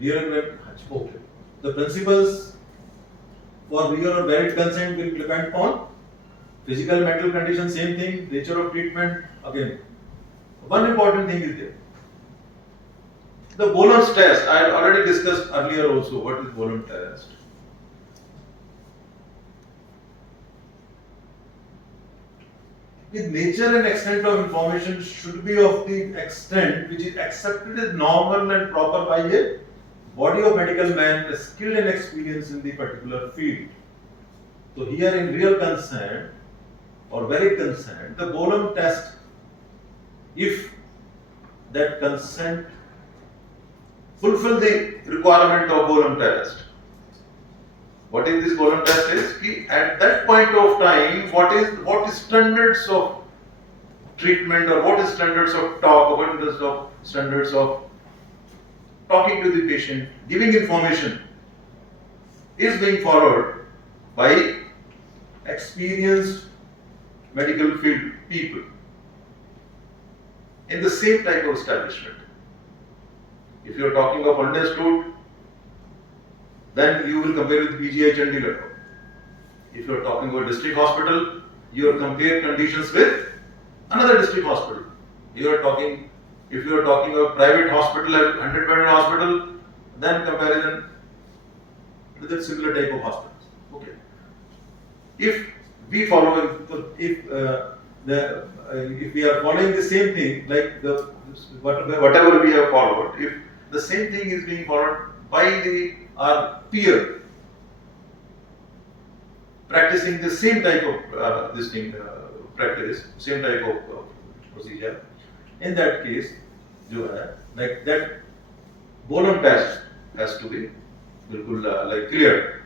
real okay. The principles for real or valid consent will depend on physical, mental condition, same thing, nature of treatment. Again, one important thing is there. The Bolen's test, I already discussed earlier also. What is Bolen's test? The nature and extent of information should be of the extent which is accepted as normal and proper by a body of medical man skilled and experienced in the particular field. So here in real consent or valid consent, the Bolen test, if that consent fulfill the requirement of Bolen test. What is this Bolen test is? At that point of time, what is standards of treatment or what is standards of talk, what is the standards of talking to the patient, giving information is being followed by experienced medical field people in the same type of establishment. If you are talking of understood, then you will compare with PGI Chandigarh. If you are talking about district hospital, you will compare conditions with another district hospital. If you are talking of private hospital, 100-bed hospital, then comparison with a similar type of hospitals. Okay. If we follow, if we are following the same thing, like whatever we have followed, if the same thing is being followed by our peer practicing the same type of practice, same type of procedure, in that case, like that Bolen test has to be like cleared.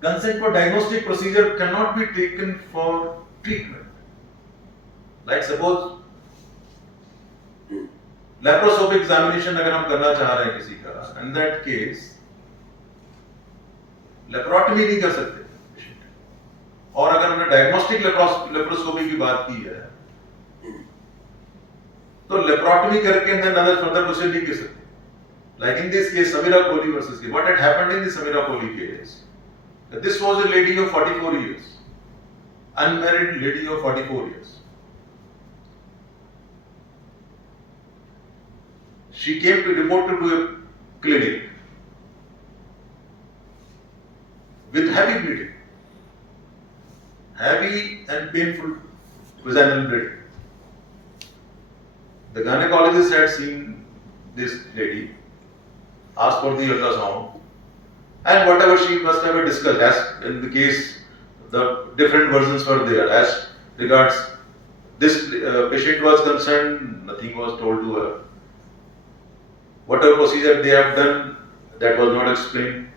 Consent for diagnostic procedure cannot be taken for treatment. Like suppose laparoscopic examination अगर हम करना चाह रहे हैं किसी का, in that case laparotomy नहीं कर सकते पेशेंट. और अगर हमने डायग्नोस्टिक लेप्रोस्कोपी की बात की है, तो लेप्रोटमी करके then other further procedure नहीं कर सकते. Like in this case, Samira Kohli versus case. What had happened in the Samira Kohli case? This was a lady of 44 years, unmarried lady of 44 years. She came to remote to a clinic with heavy bleeding, heavy and painful vaginal bleeding. The gynecologist had seen this lady, asked for the ultrasound, and whatever she must have discussed, as in the case, the different versions were there. As regards this patient was concerned, nothing was told to her. Whatever procedure they have done, that was not explained.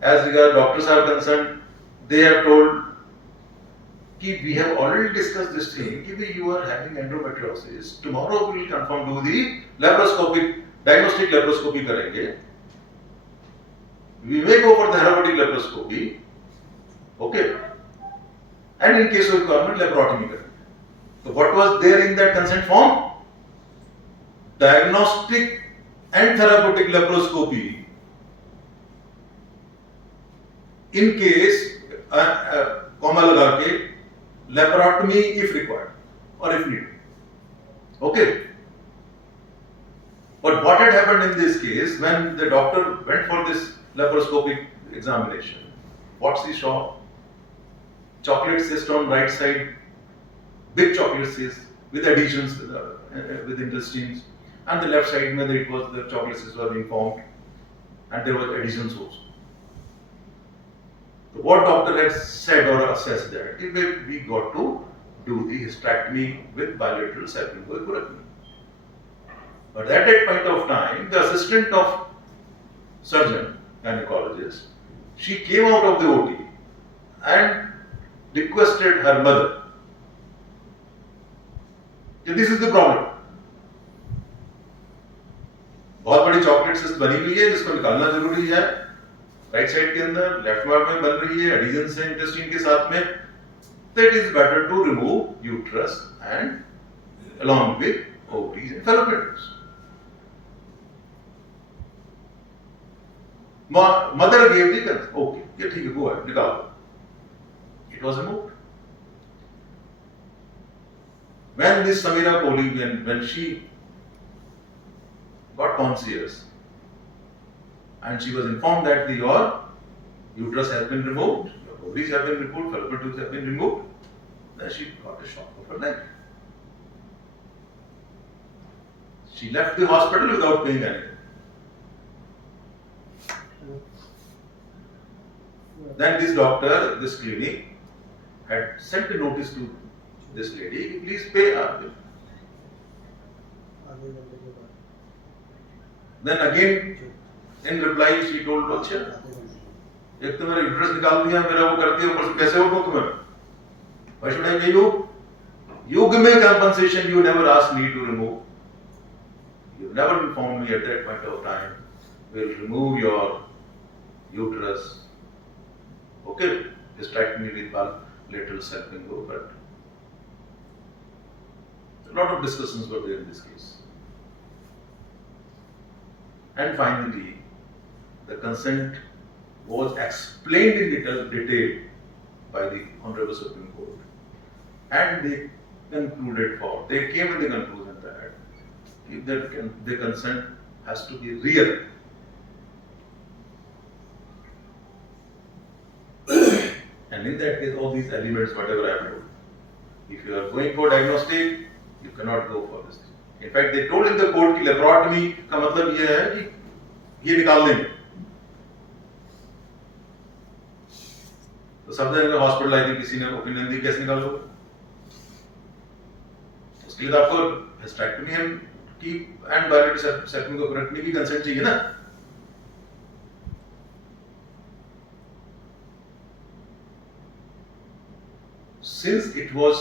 As regards doctors are concerned, they have told कि we have already discussed this thing, कि you are having endometriosis. Tomorrow we will confirm, do the laparoscopic, diagnostic laparoscopy करेंगे. We may go for the therapeutic laparoscopy, okay, and in case of requirement, laparotomy करेंगे. So what was there in that consent form? Diagnostic and therapeutic laparoscopy in case comma लगा के laparotomy if required or if needed. Okay. But what had happened in this case, when the doctor went for this laparoscopic examination, what she saw? Chocolate cyst on right side, big chocolate cyst with adhesions with intestines, and the left side whether it was the chocolate cyst was being formed, and there was adhesions also. So what doctor had said or assessed that we got to do the hysterectomy with bilateral salpingo-epirectomy. But at that point of time, the assistant of surgeon, gynecologist, she came out of the OT and requested her mother, this is the problem. बहुत बड़ी chocolate cyst बनी हुई है जिसको निकालना जरूरी है. Right side के अंदर, लेफ्ट मार्ग में बन रही है, एडिशंस है इंटेस्टाइन के साथ में. तो it is better to remove uterus and along with ovaries and fallopian tubes. Mother gave the consent. Okay, yeah, ठीक है, go ahead, निकालो. It was removed. When this Samira Kohli, when she got conscious and she was informed that your uterus has been removed, your ovaries have been removed, fallopian tubes have been removed, then she got a shock of her life. She left the hospital without paying anything. Then this doctor, this clinic, had sent a notice to this lady, please pay our bill. Then again, in reply, she told, अच्छा, एक तो मेरा यूट्रस निकाल दिया, मेरा वो करती है, ऊपर से कैसे उठो तुम्हें? Why should I pay you? You give me compensation you never asked me to remove. You never informed me at that point of time. We'll remove your uterus. Okay, distract me with lateral salpingo, but a lot of discussions were there in this case. And finally, the consent was explained in detail by the Honorable Supreme Court. And they concluded they came to the conclusion that if the consent has to be real. And in that case, all these elements, whatever I have told, if you are going for diagnostic, you cannot go for this. In fact, they told in the court कि laparotomy का मतलब ये है कि ये निकाल देंगे. तो सब जगह हॉस्पिटल आई थी, किसी ने ओपिनियन दी कैसे निकाल दोगे? उसके लिए तो आपको हिस्टेक्टोमी की एंड बायोलॉजिकल सेक्शन को करेक्टली की कंसेंट चाहिए ना. Since it was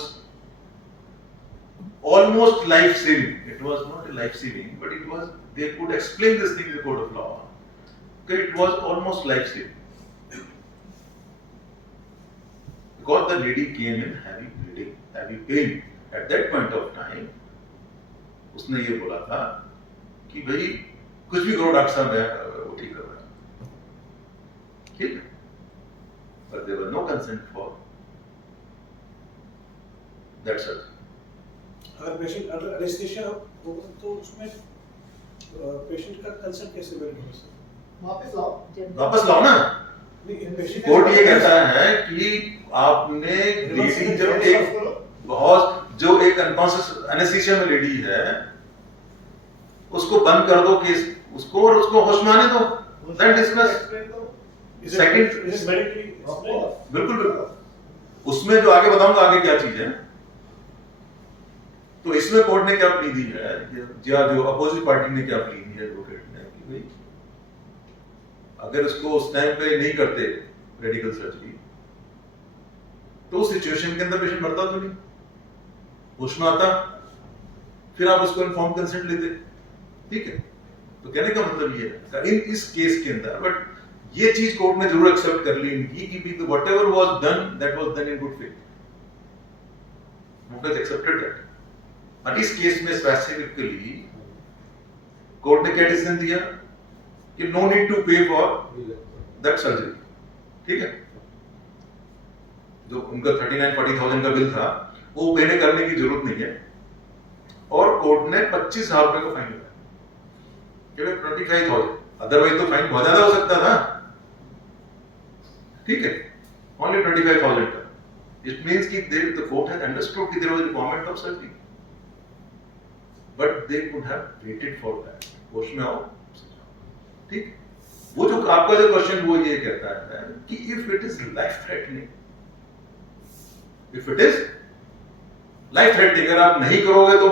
almost life-saving, it was not a life-saving, but it was, they could explain this thing in the court of law. Okay, it was almost life-saving. Because the lady came in heavy bleeding, heavy pain. At that point of time, उसने ये बोला था कि भाई कुछ भी करो डॉक्टर साहब, मैं वो ठीक कर रहा हूँ, ठीक है? But there was no consent for that surgery. अगर पेशेंट एनेस्थीसिया हो तो उसमें पेशेंट का कंसर्न कैसे वैलिड हो सकता है? वापस लाओ ना. कोर्ट ये कहता है कि आपने लेडी जब एक बहुत जो एक अनकॉन्शियस एनेस्थीसिया में लेडी है उसको बंद कर दो केस उसको और उसको होश में आने दो. Then discuss second. बिल्कुल बिल्कुल. उसमें जो आगे बताऊंगा आगे क्या चीज है. तो इसमें कोर्ट ने क्या प्ली दी है या जो अपोजिट पार्टी ने क्या प्ली दी है एडवोकेट ने कि भाई अगर उसको उस टाइम पे नहीं करते रेडिकल सर्जरी तो उस सिचुएशन के अंदर पेशेंट मरता तो नहीं, होश में आता, फिर आप उसको इन्फॉर्म कंसेंट लेते. ठीक है. तो कहने का मतलब ये है इन इस केस के अंदर, बट ये चीज कोर्ट ने जरूर एक्सेप्ट कर ली इनकी कि whatever was done that was done in good faith. Court has accepted that. और इस केस में स्पेसिफिकली कोर्ट ने क्या डिसीजन दिया कि नो नीड टू पे फॉर दैट सर्जरी. ठीक है. जो उनका 39-40,000 का बिल था वो पेने करने की जरूरत नहीं है. और कोर्ट ने 25,000 रुपए का फाइन लगाया. 25,000. अदरवाइज तो फाइन बहुत ज्यादा हो सकता था. ठीक है. ओनली 25,000 का. इट मींस कि द कोर्ट हैज अंडरस्टूड कि there was a requirement of surgery. But they could have waited for that. होश में आओ. ठीक. वो जो आपका जो क्वेश्चन वो ये कहता है कि if it is life threatening, if it is life threatening, अगर आप नहीं करोगे तो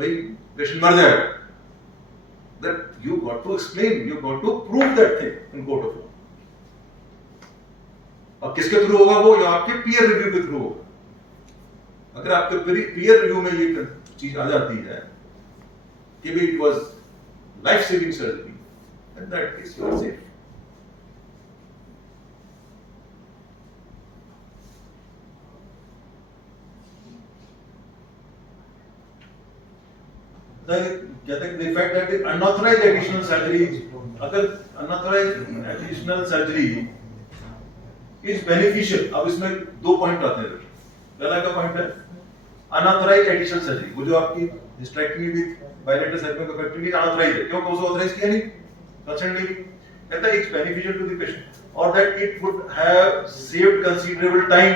भाई पेशेंट मर जाएगा. That you got to explain, you got to prove that thing in court of law. अब किसके थ्रू होगा वो? या आपके पीयर रिव्यू के थ्रू होगा. अगर आपके पीयर रिव्यू में ये चीज आ जाती है कि भाई it was life saving surgery, and that case you are safe. कहते हैं the fact that the unauthorized additional surgery, अगर unauthorized additional surgery is beneficial, अब इसमें दो पॉइंट आते हैं। पहला का पॉइंट है अनऑथराइज्ड एडिशनल सर्जरी, वो जो आपकी hysterectomy with bilateral segment correctly unauthorised है, क्यों उसको ऑथराइज किया नहीं, कंसर्न नहीं, कहता है it's beneficial to the patient और that it would have saved considerable time,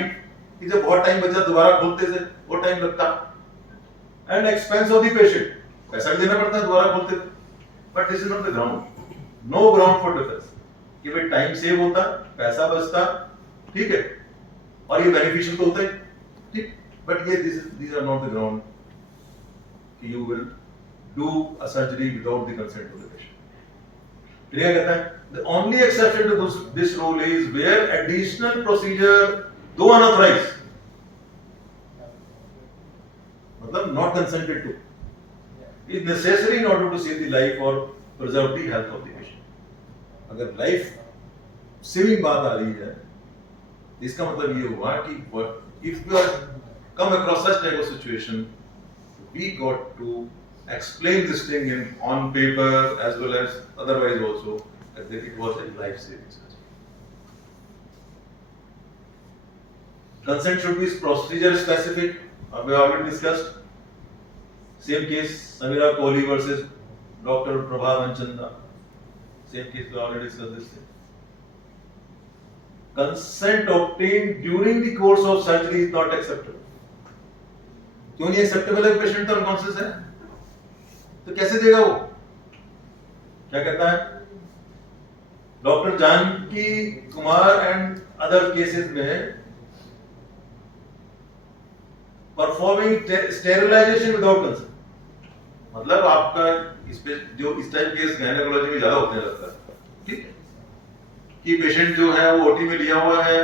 कि जब बहुत टाइम बचा दोबारा खोलते से वो टाइम लगता, and expense of the patient, पैसा भी देना पड़ता है दोबारा खोलते, but this is not the ground, no ground for difference, कि भाई टाइम सेव होता, पैसा बचता, ठीक है, और ये बेनिफिशियल तो होता है, ठीक, बट ये these are not the ground कि you will do a surgery without the consent of the patient। फिर क्या कहता है, the only exception to this rule is where additional procedure though unauthorized, मतलब not consented to, is necessary in order to save the life or preserve the health of the patient। अगर life saving बात आ रही है, इसका मतलब ये हुआ कि if you are come across such type of situation, we got to explain this thing on paper as well as otherwise also that it was a life saving surgery। Consent should be procedure specific, we have already discussed, same case Samira Kohli versus Dr. Prabha Manchanda, same case we already discussed this thing। Consent obtained during the course of surgery is not acceptable। क्यों नहीं एक्सेप्टेबल है, पेशेंट तो अनकॉन्शियस है, तो कैसे देगा वो, क्या कहता है, doctor Janaki Kumar and other cases में परफॉर्मिंग स्टेरिलाइजेशन विदाउट कंसेंट, मतलब आपका इस पे जो इस टाइप केस गायनेकोलॉजी में ज्यादा होते हैं लगता है, ठीक है, कि पेशेंट जो है वो ओटी में लिया हुआ है,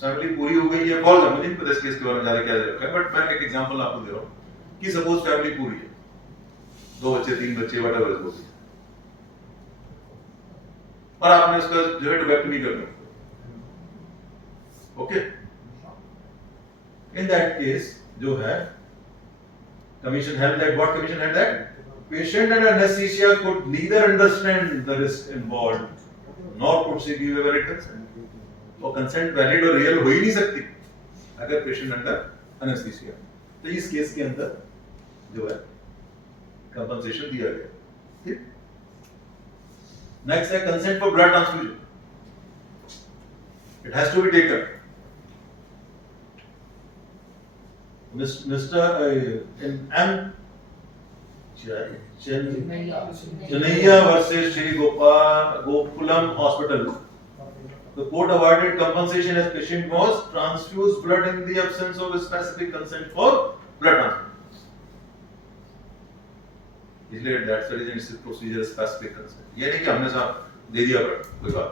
फैमिली पूरी हो गई है, कॉल मुझे नहीं पता इस केस के बारे में ज्यादा क्या दे रखा है, बट मैं एक एग्जांपल आपको दे रहा हूं कि सपोज फैमिली पूरी है, 2 बच्चे 3 बच्चे व्हाटएवर इज होती है, और आपने उसका जो है ट्यूबेक्टमी करना, ओके, इन दैट केस जो है commission held that, what commission held that patient and anaesthesia could neither understand the risk involved nor could see give a valid consent. वो कंसेंट वैलिड और रियल हो ही नहीं सकती अगर पेशेंट अंडर एनेस्थीसिया, तो इस केस के अंदर जो है कंपनसेशन दिया गया, ठीक। नेक्स्ट है consent for blood transfusion, it has to be taken. Mister M Chennaiah versus Shri Gokulam hospital, the court awarded compensation as patient was transfused blood in the absence of specific consent for blood transfusion। इसलिए that's the reason it's a procedure specific consent, ये नहीं कि हमने साहब दे दिया blood, कोई बात।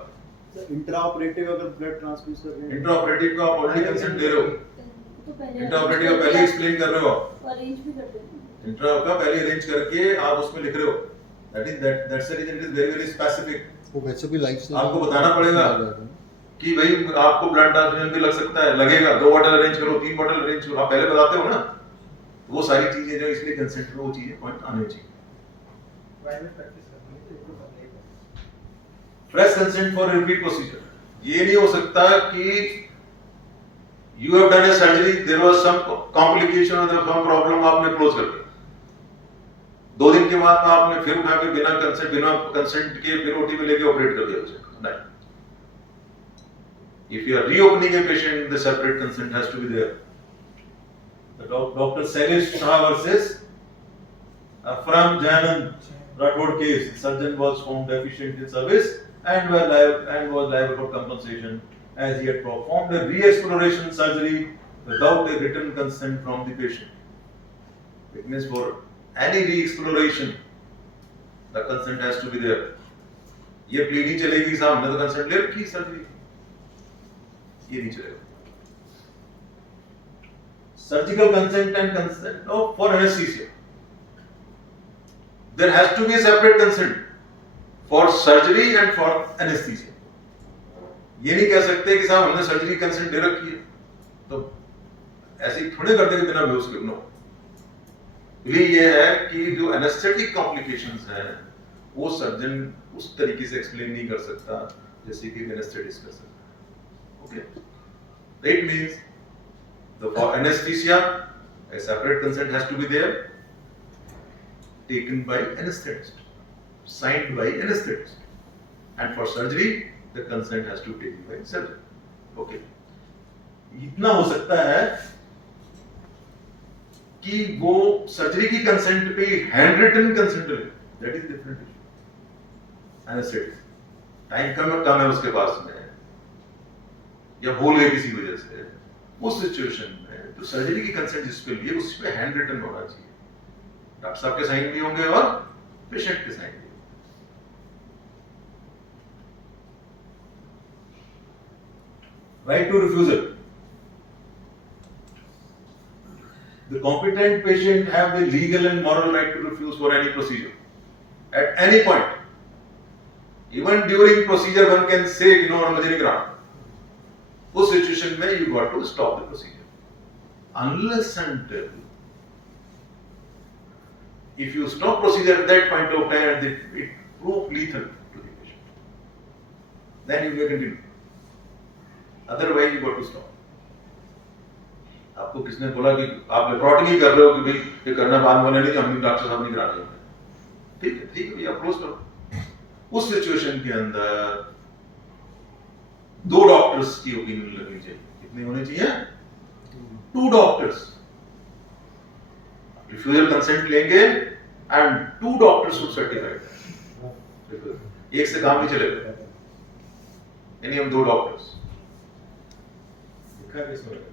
इंट्राऑपरेटिव अगर ब्लड ट्रांसफ्यूज कर रहे हैं, इंट्राऑपरेटिव का आप ऑलरेडी कंसेंट दे रहे हो, इंट्राऑपरेटिव का पहले एक्सप्लेन कर रहे हो, अरेंज भी करते हैं, इंट्रा का पहले अरेंज करके आप उसमें लिख रहे हो, that's the reason it is very very specific। वो वैसे भी लाइफ से आपको बताना पड़ेगा कि भाई आपको ब्लड ट्रांसफ्यूजन भी लग सकता है, लगेगा, 2 बॉटल अरेंज करो, 3 बॉटल अरेंज करो, आप पहले बताते हो ना, वो सारी चीजें जो इसलिए कंसेंट में वो चीजें पॉइंट आने चाहिए। प्राइवेट प्रैक्टिस करनी है तो इनको करना ही पड़ेगा। Fresh consent for repeat procedure, ये नहीं हो सकता कि you have done a surgery, there was some complication और देयर सम प्रॉब्लम, आपने क्लोज कर दिया, 2 दिन के बाद आपने फिर उठा के बिना कंसेंट के फिर ओटी में लेके ऑपरेट कर दिया उसे, नहीं। If you are reopening a patient, the separate consent has to be there। The Dr. Sailesh Shah versus from Jayanand Rathod case, surgeon was found deficient in service and was liable for compensation as he had performed a re-exploration surgery without a written consent from the patient। It means for any re-exploration, the consent has to be there। ये प्ली नहीं चलेगी साहब, हमने तो कंसेंट ले रखी सर्जरी, ये नहीं चलेगा। Surgical consent and consent for anaesthesia, there has to be a separate consent for surgery and for anaesthesia. ये नहीं कह सकते कि साहब हमने सर्जरी कंसेंट दे रखी है तो ऐसे ही थोड़े कर देंगे बिना बेहोश के, नो। ये है कि जो एनेस्थेटिक कॉम्प्लिकेशंस हैं वो सर्जन उस तरीके से एक्सप्लेन नहीं कर सकता जैसे कि एनेस्थेटिस्ट कर सकता है. Okay, it means the for anesthesia a separate consent has to be there taken by anesthetist, signed by anesthetist, and for surgery the consent has to be taken by surgeon. Okay, इतना हो सकता है कि वो सर्जरी की consent पे hand written consent ले, that is different issue. Anaesthetist time कम है उसके पास में या भूल गए किसी वजह से, उस सिचुएशन में तो सर्जरी की कंसेंट जिसके लिए उस पे हैंड रिटन होना चाहिए. डॉक्टर साहब के साइन भी होंगे और पेशेंट के साइन भी. Right to refusal. The competent patient have the legal and moral right to refuse for any procedure at any point. Even during procedure, one can say, मुझे नहीं कराना. उस सिचुएशन में you got to stop the procedure. Unless until if you stop procedure at that point of time and it proved lethal to the patient, then you may continue. Otherwise, you got to stop. आपको किसने बोला कि आप लेप्रोटमी कर रहे हो कि भाई ये करना बाद में नहीं, हम डॉक्टर साहब नहीं कराने. ठीक है भैया, अप्रोच करो. उस सिचुएशन के अंदर 2 डॉक्टर्स की ओपिनियन लगनी चाहिए. कितने होने चाहिए? 2 डॉक्टर्स रिफ्यूजल कंसेंट लेंगे एंड 2 डॉक्टर्स शुड सर्टिफाइड. एक से काम नहीं चलेगा, यानी हम 2 डॉक्टर्स लिखा है इसमें.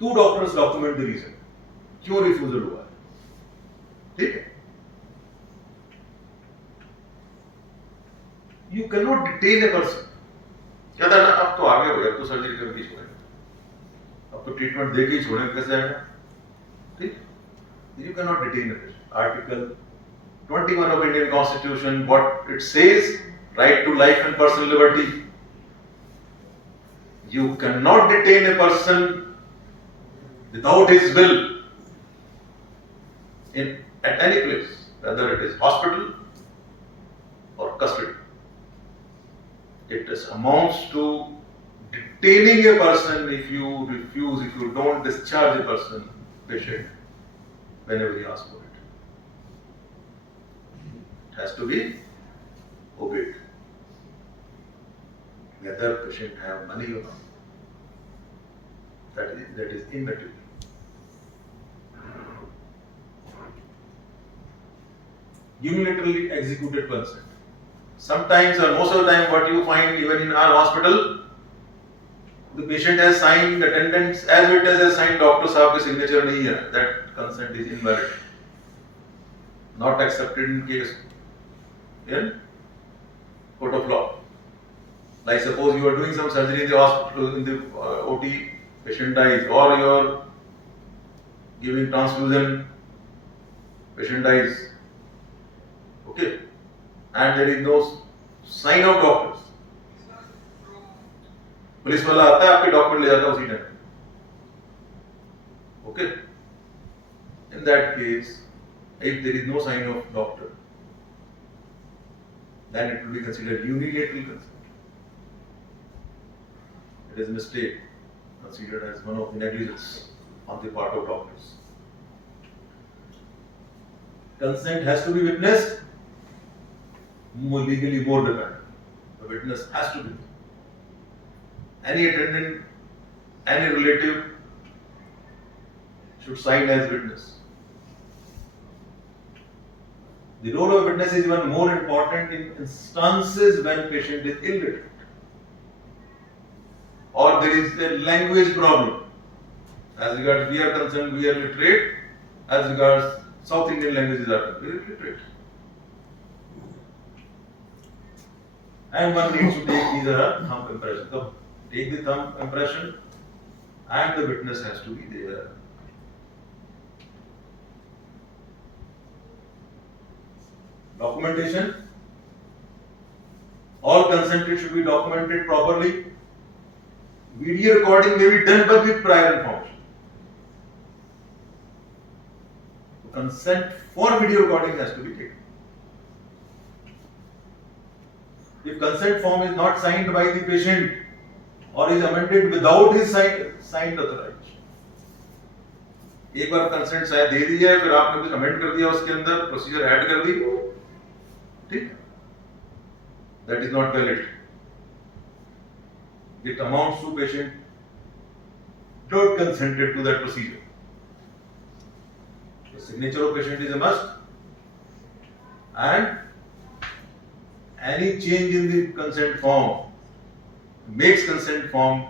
2 डॉक्टर्स डॉक्यूमेंट द रीजन क्यों रिफ्यूजल हुआ है. ठीक है. You cannot detain a person. क्या था ना, अब तो आगे हो गया, अब तो सर्जरी करके छोड़ेंगे, अब तो ट्रीटमेंट देके ही छोड़ेंगे, कैसे आएगा. ठीक. You cannot detain a patient. Article 21 of Indian Constitution, what it says, right to life and personal liberty. You cannot detain a person without his will at any place, whether it is hospital or custody. It amounts to detaining a person if you refuse, if you don't discharge a person, patient, whenever he asks for it. It has to be obeyed. Whether patient have money or not, that is immaterial. Unilaterally executed consent. Sometimes or most of the time, what you find even in our hospital, the patient has signed, attendants as witness has signed, doctor साहब के signature नहीं है. That consent is invalid, not accepted in case in court of law. Like suppose you are doing some surgery in the hospital, in the OT, patient dies, or you are giving transfusion, patient dies. Okay, and there is no sign of doctors. Police वाला आता है, आपके डॉक्यूमेंट ले जाता है उसी time. Okay, in that case, if there is no sign of doctor, then it will be considered unilateral consent. It is a mistake, considered as one of the negligence on the part of doctors. Consent has to be witnessed, legally more dependent. The witness has to be. Any attendant, any relative should sign as witness. The role of witness is even more important in instances when patient is illiterate or there is a language problem. As regards we are concerned, we are literate. As regards South Indian languages are literate. And one needs to take either a thumb impression. So take the thumb impression and the witness has to be there. Documentation. All consented should be documented properly. Video recording may be done but with prior information. consent for video recording has to be taken. If consent form is not signed by the patient or is amended without his signed authorization, एक बार कंसेंट शायद दे दी है, फिर आपने कुछ अमेंड कर दिया उसके अंदर, प्रोसीजर ऐड कर दी, ठीक, that is not valid. It amounts to patient not consented to that procedure. The signature of patient is a must, and any change in the consent form makes consent form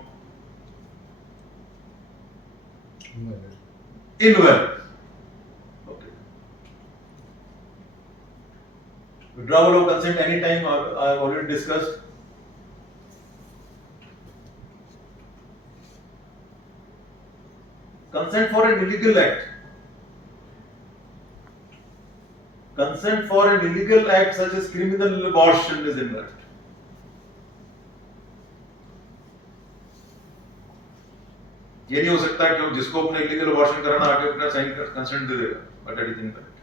invalid. Okay. Withdrawal of consent anytime, I have already discussed. Consent for an illegal act. Consent for an illegal act such as criminal abortion is invalid. ये नहीं हो सकता कि जिसको अपने illegal abortion कराना आके अपना साइन कर कंसेंट दे देगा, but everything correct.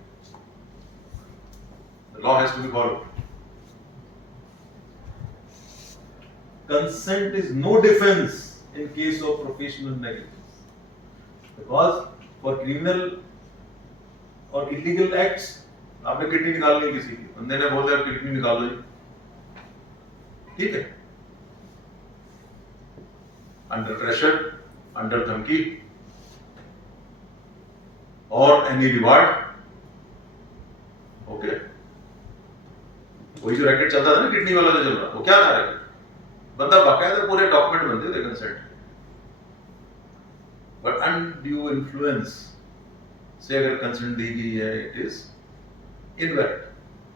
The law has to be followed. Consent is no defense in case of professional negligence, because for criminal or illegal acts, आपने किडनी निकालनी किसी की, बंदे ने बोल दिया किडनी निकालो जी, ठीक है, अंडर प्रेशर, अंडर धमकी और एनी रिवार्ड, ओके. वही जो रैकेट चलता था ना किडनी वाला जो चल रहा, वो क्या था रैकेट, बंदा बाकायदा पूरे डॉक्यूमेंट बनते थे कंसेंट, बट अनड्यू इन्फ्लुएंस से अगर कंसेंट दी गई है, it is invalid,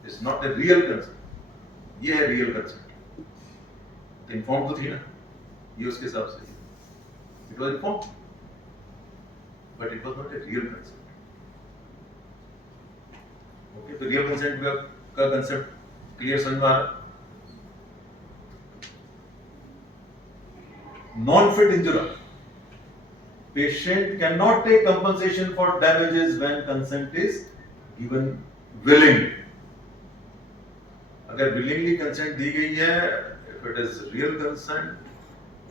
it's not a real consent. ये है रियल कंसेंट. तो इन्फॉर्म तो थी ना ये, उसके हिसाब से it was informed, but it was not a real consent. Okay, तो real consent का concept clear समझ में आ रहा? Non-fit injurer. Patient cannot take compensation for damages when consent is given willingly. अगर willingly consent दी गई है, if it is real consent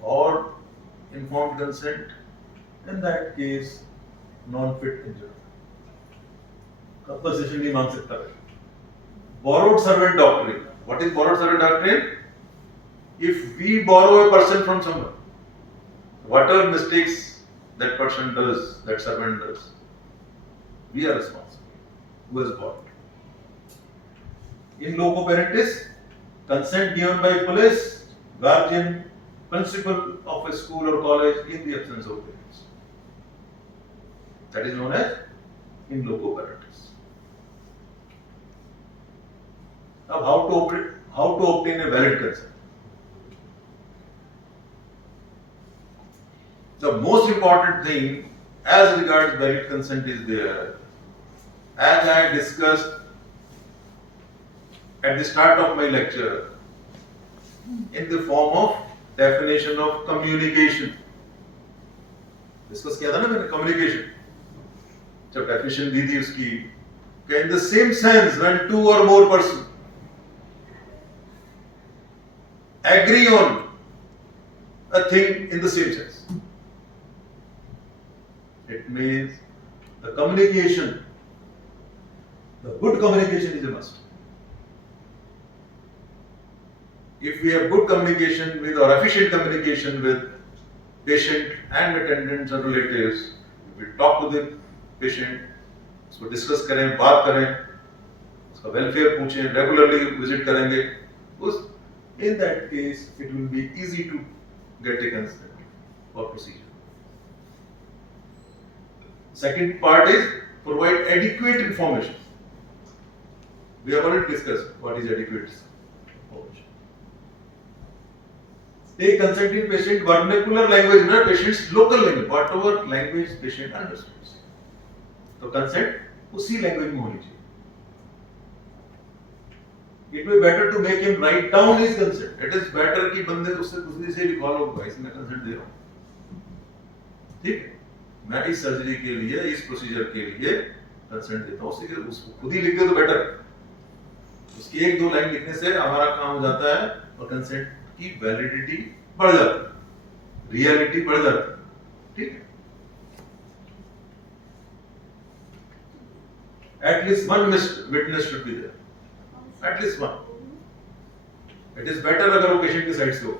or informed consent, in that case non-fit injurer compensation नहीं मांग सकता है. Borrowed servant doctrine. What is borrowed servant doctrine? If we borrow a person from someone, whatever mistakes that person does, that servant does, we are responsible. Who has borrowed? In loco parentis, consent given by police, guardian, principal of a school or college in the absence of parents. That is known as in loco parentis. Now, how to obtain a valid consent? The most important thing as regards valid consent is there, as I discussed at the start of my lecture, in the form of definition of communication. Discuss किया था ना मैंने communication. जब definition दी थी उसकी, in the same sense when two or more persons agree on a thing in the same sense, it means the communication, the good communication is a must. If we have good communication with or efficient communication with patient and attendants or relatives, if we talk to the patient, उसको डिस्कस करें, बात करें, उसका वेलफेयर पूछें, regularly visit करेंगे, उस in that case it will be easy to get a consent for procedure. Second part is provide adequate information. We have already discussed what is adequate information. Take consent in patient vernacular language, not patient's local language, whatever language patient understands. तो consent उसी language में होनी चाहिए. It will be better to make him write down his consent. It is better कि बंदे उससे दूसरी से लिखवा लो, भाई इसमें consent दे रहा हूँ, ठीक है, मैं इस सर्जरी के लिए, इस प्रोसीजर के लिए कंसेंट देता हूँ, उसको खुद ही लिख दे तो बेटर है। उसकी 1-2 लाइन लिखने से हमारा काम हो जाता है और कंसेंट की वैलिडिटी बढ़ जाती है, रियलिटी बढ़ जाती है, ठीक है। At least one witness should be there. At least one. It is better अगर वो पेशेंट के साइड से हो.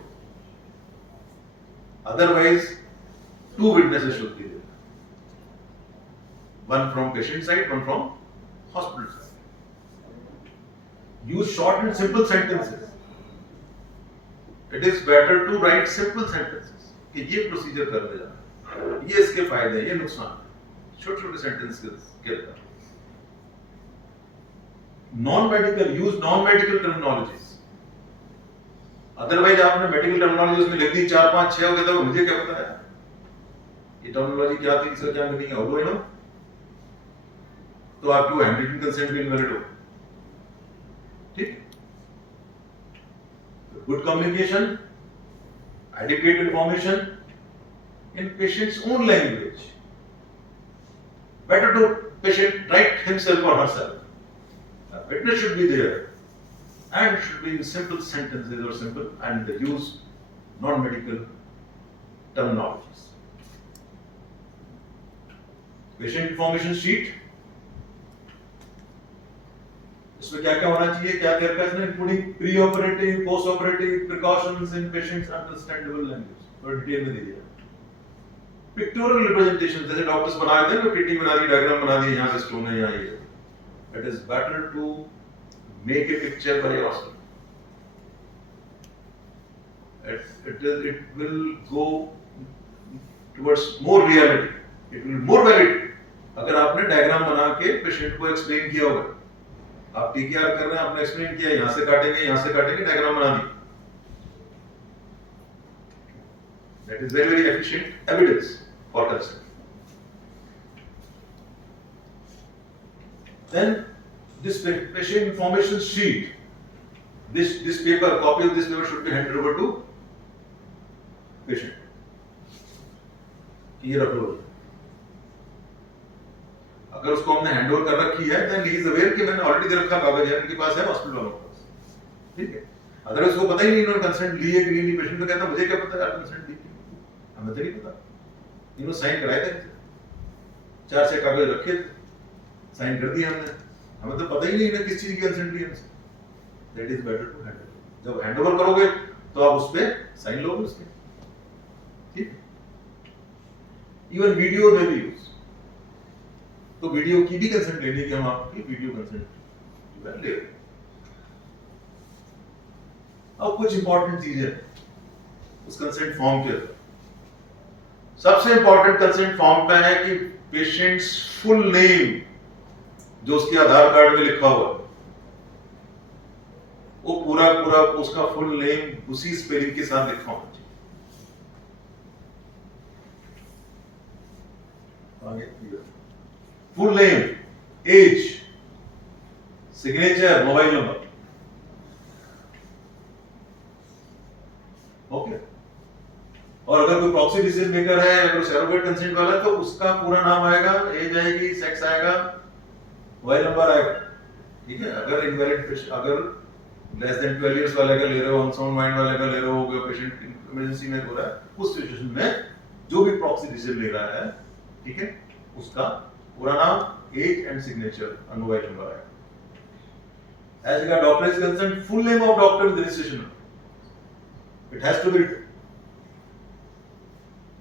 Otherwise, 2 witnesses should be there. One from patient side, one from hospital side. Use short and simple sentences. It is better to write simple sentences. कि ये प्रोसीजर कर ले जाना, ये इसके फायदे, ये नुकसान, छोटे-छोटे sentences के अंदर. Non-medical, use non-medical terminologies. Otherwise आपने मेडिकल टर्मिनोलॉजी उसमें लिख दी 4, 5, 6 हो गए तो मुझे क्या पता है ये टर्मिनोलॉजी क्या थी, इसका क्या मीनिंग है, और नो तो आपकी वो हैंडरिटन कंसेंट भी इनवैलिड हो, ठीक। Good communication, adequate information in patient's own language. Better to patient right himself और herself. Witness should be there and should be in simple sentences or simple and use non-medical terminologies. Patient information sheet. इसमें क्या क्या होना चाहिए, क्या क्या इसमें including pre-operative, post-operative precautions in patients understandable language और डिटेल में दे दिया. Pictorial representation जैसे डॉक्टर्स बना देते हैं, टीटी बना दी, डायग्राम बना दी, यहाँ पे स्टोन है, यहाँ ये. It is better to make a picture by yourself. It will go towards more reality. It will be more valid. अगर आपने डायग्राम बना के पेशेंट को एक्सप्लेन किया होगा, आप टीकेआर कर रहे हैं, आपने एक्सप्लेन किया, यहाँ से काटेंगे, डायग्राम बना दी. That is very very efficient evidence for consent. Then this patient information sheet, this paper, copy of this paper should be handed over to patient. ये रख लो. अगर उसको हमने हैंड ओवर कर रखी है, then he is aware कि मैंने ऑलरेडी दे रखा कागज है, उनके पास है, हॉस्पिटल वालों के पास, ठीक है. अगर उसको पता ही नहीं इन्होंने कंसेंट ली है कि नहीं ली, पेशेंट तो कहता मुझे क्या पता यार कंसेंट ली, हमें तो नहीं पता, इन्होंने साइन कराए थे, 4-6 कागज रखे थे, साइन कर दिया हमने, हमें तो पता ही नहीं है किस चीज की कंसेंट ली हमसे. That is better to hand. जब हैंड ओवर करोगे तो आप उस पे साइन लोगे उसके, ठीक. इवन वीडियो में भी यूज, तो वीडियो की भी कंसेंट लेनी कि हम आपकी वीडियो कंसेंट ले रहे हैं. अब कुछ इंपॉर्टेंट चीजें उस कंसेंट फॉर्म के अंदर. सबसे इंपॉर्टेंट कंसेंट फॉर्म पे है कि पेशेंट्स फुल नेम जो उसके आधार कार्ड में लिखा हुआ वो पूरा उसका फुल नेम उसी स्पेलिंग के साथ लिखा होना चाहिए. Full name, age, signature, mobile number. Okay. और अगर कोई प्रॉक्सी डिसीजन मेकर है, अगर सरोगेट कंसेंट वाला है, तो उसका पूरा नाम आएगा, एज आएगी, सेक्स आएगा, मोबाइल नंबर आएगा, ठीक है. अगर इनवैलिड, अगर लेस देन 12 इयर्स वाले का ले रहे हो, अनसाउंड माइंड वाले का ले रहे हो, पेशेंट इमरजेंसी में हो रहा है, उस सिचुएशन में जो भी प्रॉक्सी डिसीजन ले रहा है, ठीक है, उसका पूरा नाम, एज एंड सिग्नेचर और मोबाइल नंबर आएगा. As regard doctor is concerned, full name of doctor with registration number. It has to be written.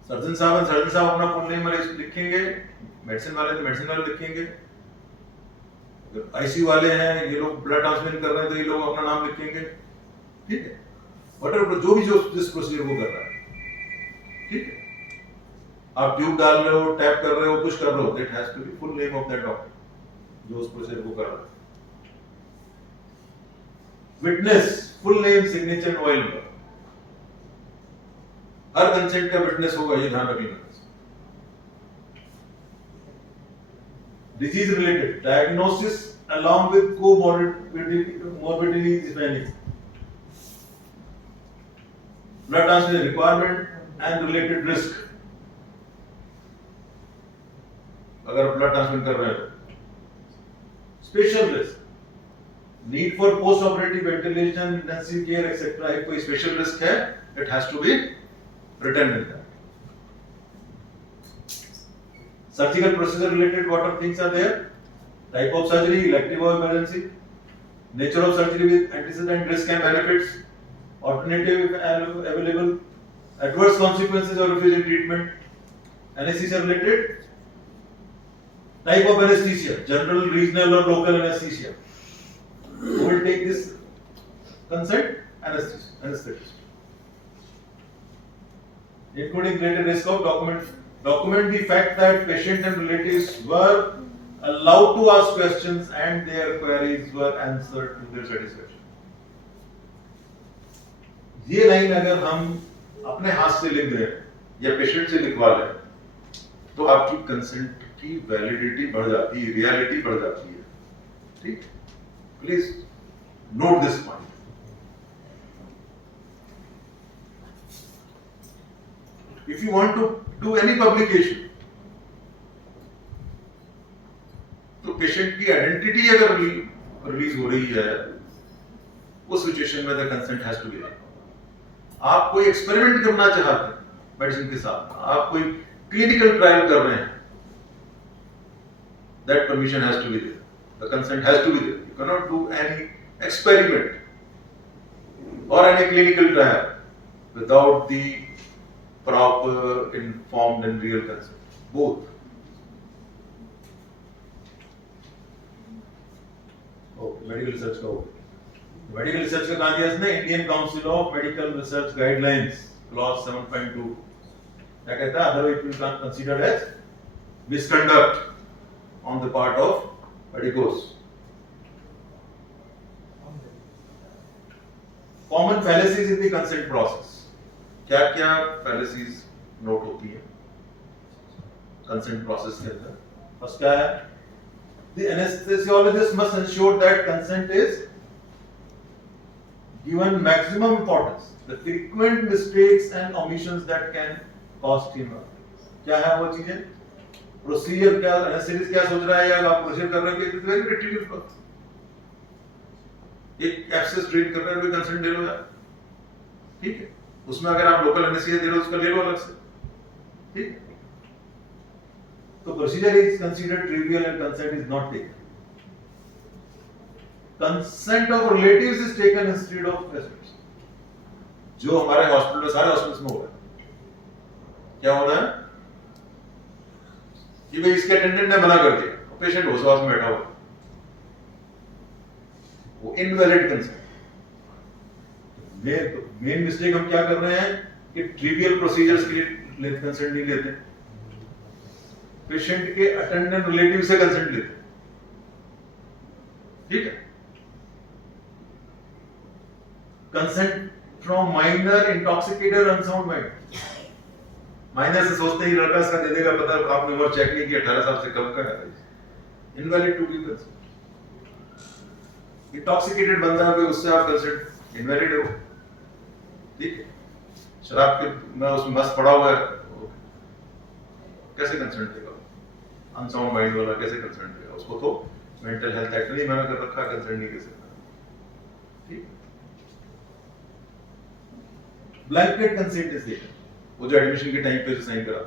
Surgeon साहब अपना फुल नेम लिखेंगे, मेडिसिन वाले तो मेडिसिन वाले लिखेंगे, आईसीयू वाले हैं, ये लोग ब्लड ट्रांसफ्यूजन कर रहे हैं तो ये लोग अपना नाम लिखेंगे, ठीक है. वॉटर जो भी जिस प्रोसीजर को कर रहा है, ठीक है. आप ट्यूब डाल रहे हो, टैप कर रहे हो, कुछ कर रहे हो, that has to be full name of that doctor जो उस प्रोसीजर को कर रहा है. Witness, full name, signature, mobile number. हर कंसेंट का विटनेस होगा, ये ध्यान रखिएगा. Disease related diagnosis along with comorbidities if any. Blood transfusion requirement and related risk. अगर ब्लड ट्रांसफ्यूजन कर रहे हो Special risk. Need for post-operative ventilation, intensive care, etc. If कोई special risk है, it has to be written in that. Surgical procedure related, what are things are there? Type of surgery, elective or emergency. Nature of surgery with antecedent risk and benefits. Alternative available. Adverse consequences of refusing treatment. Anesthesia related. Type of anesthesia, general, regional or local anesthesia. Who will take this consent? Anesthetist. Including greater risk of document the fact that patient and relatives were allowed to ask questions and their queries were answered to their satisfaction. ये लाइन अगर हम अपने हाथ से लिख दें या पेशेंट से लिखवा लें तो आपकी कंसेंट की वैलिडिटी बढ़ जाती है, रियलिटी बढ़ जाती है. ठीक? Please note this point. If you want to do any publication, तो पेशेंट की आइडेंटिटी अगर रिलीज हो रही है, उस सिचुएशन में the consent has to be there. आप कोई एक्सपेरिमेंट करना चाहते हैं मेडिसिन के साथ, आप कोई क्लिनिकल ट्रायल कर रहे हैं, that permission has to be there. The consent has to be there. You cannot do any experiment or any clinical trial without the proper, informed and real consent. Both. Okay, medical research का होगा. Medical research का कहाँ दिया इसने? Indian Council of Medical Research Guidelines, clause 7.2. क्या कहता है? Otherwise it will be considered as misconduct on the part of medicos. Common fallacies in the consent process. क्या क्या fallacies नोट होती है consent process के अंदर? फर्स्ट क्या है? The anesthesiologist must ensure that consent is given maximum importance. The frequent mistakes and omissions that can cost him. क्या है वो चीजें? प्रोसीजर क्या, एनेस्थेटिस्ट क्या सोच रहा है, या आप प्रोसीजर कर रहे हैं कि वेरी क्रिटिकल. एक एब्सेस ट्रीट कर रहे हैं, कोई कंसेंट ले लो यार. ठीक है, उसमें अगर आप लोकल एनेस्थीसिया दे रहे हो उसका ले लो अलग से. ठीक, तो procedure is considered trivial and consent is not taken. Consent of relatives is taken instead of patients. जो हमारे हॉस्पिटल में, सारे हॉस्पिटल्स में हो रहा है. क्या हो रहा है कि भाई इसके अटेंडेंट ने मना कर दिया, पेशेंट होश में बैठा हुआ, वो इनवैलिड कंसेंट. मेन मिस्टेक हम क्या कर रहे हैं कि ट्रिवियल प्रोसीजर्स के लिए कंसेंट नहीं लेते, पेशेंट के अटेंडेंट रिलेटिव से कंसेंट लेते. ठीक है. Consent from minor intoxicated unsound mind. Minor से सोचते ही लड़का इसका दे देगा, पता आपने उम्र चेक नहीं की, 18 साल से कम का है. Invalid to give consent. Intoxicated बंदा है, उससे आप कंसेंट इनवैलिड हो. ठीक है. शराब के में उसमें मस्त पड़ा हुआ है, कैसे कंसेंट देगा? अनसाउंड माइंड वाला कैसे कंसेंट देगा? उसको तो मेंटल हेल्थ एक्ट ने मना कर रखा, कंसेंट नहीं दे सकता. ठीक. Blanket consent is there. वो जो एडमिशन के टाइम पे जो साइन करा,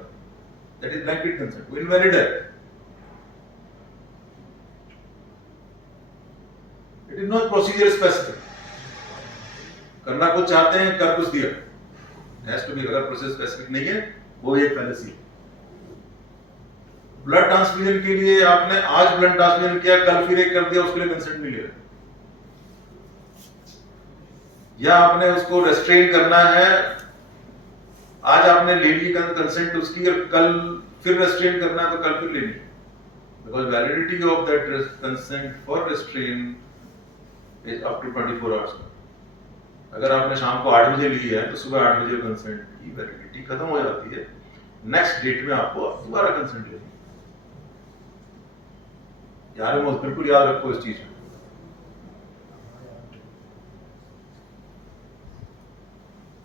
दैट इज ब्लैंकेट कंसेंट. वो इनवैलिड है. It is not procedure specific. करना कुछ चाहते हैं, कर कुछ दिया. Has to be. अगर प्रोसेस स्पेसिफिक नहीं है, वो एक फैलेसी है. ब्लड ट्रांसफ्यूजन के लिए आपने आज ब्लड ट्रांसफ्यूजन किया, कल फिर एक कर दिया, उसके लिए कंसेंट नहीं ले रहे. या आपने उसको रेस्ट्रेन करना है, आज आपने ले ली कंसेंट उसकी, और कल फिर रेस्ट्रेन करना है तो कल फिर लेनी. Because validity of that consent for restraint is up to 24 hours. अगर आपने शाम को 8 बजे ली है तो सुबह 8 बजे कंसेंट की वैलिडिटी खत्म हो जाती है. नेक्स्ट डेट में आपको दोबारा कंसेंट लेनी. यार बिल्कुल याद रखो इस चीज में.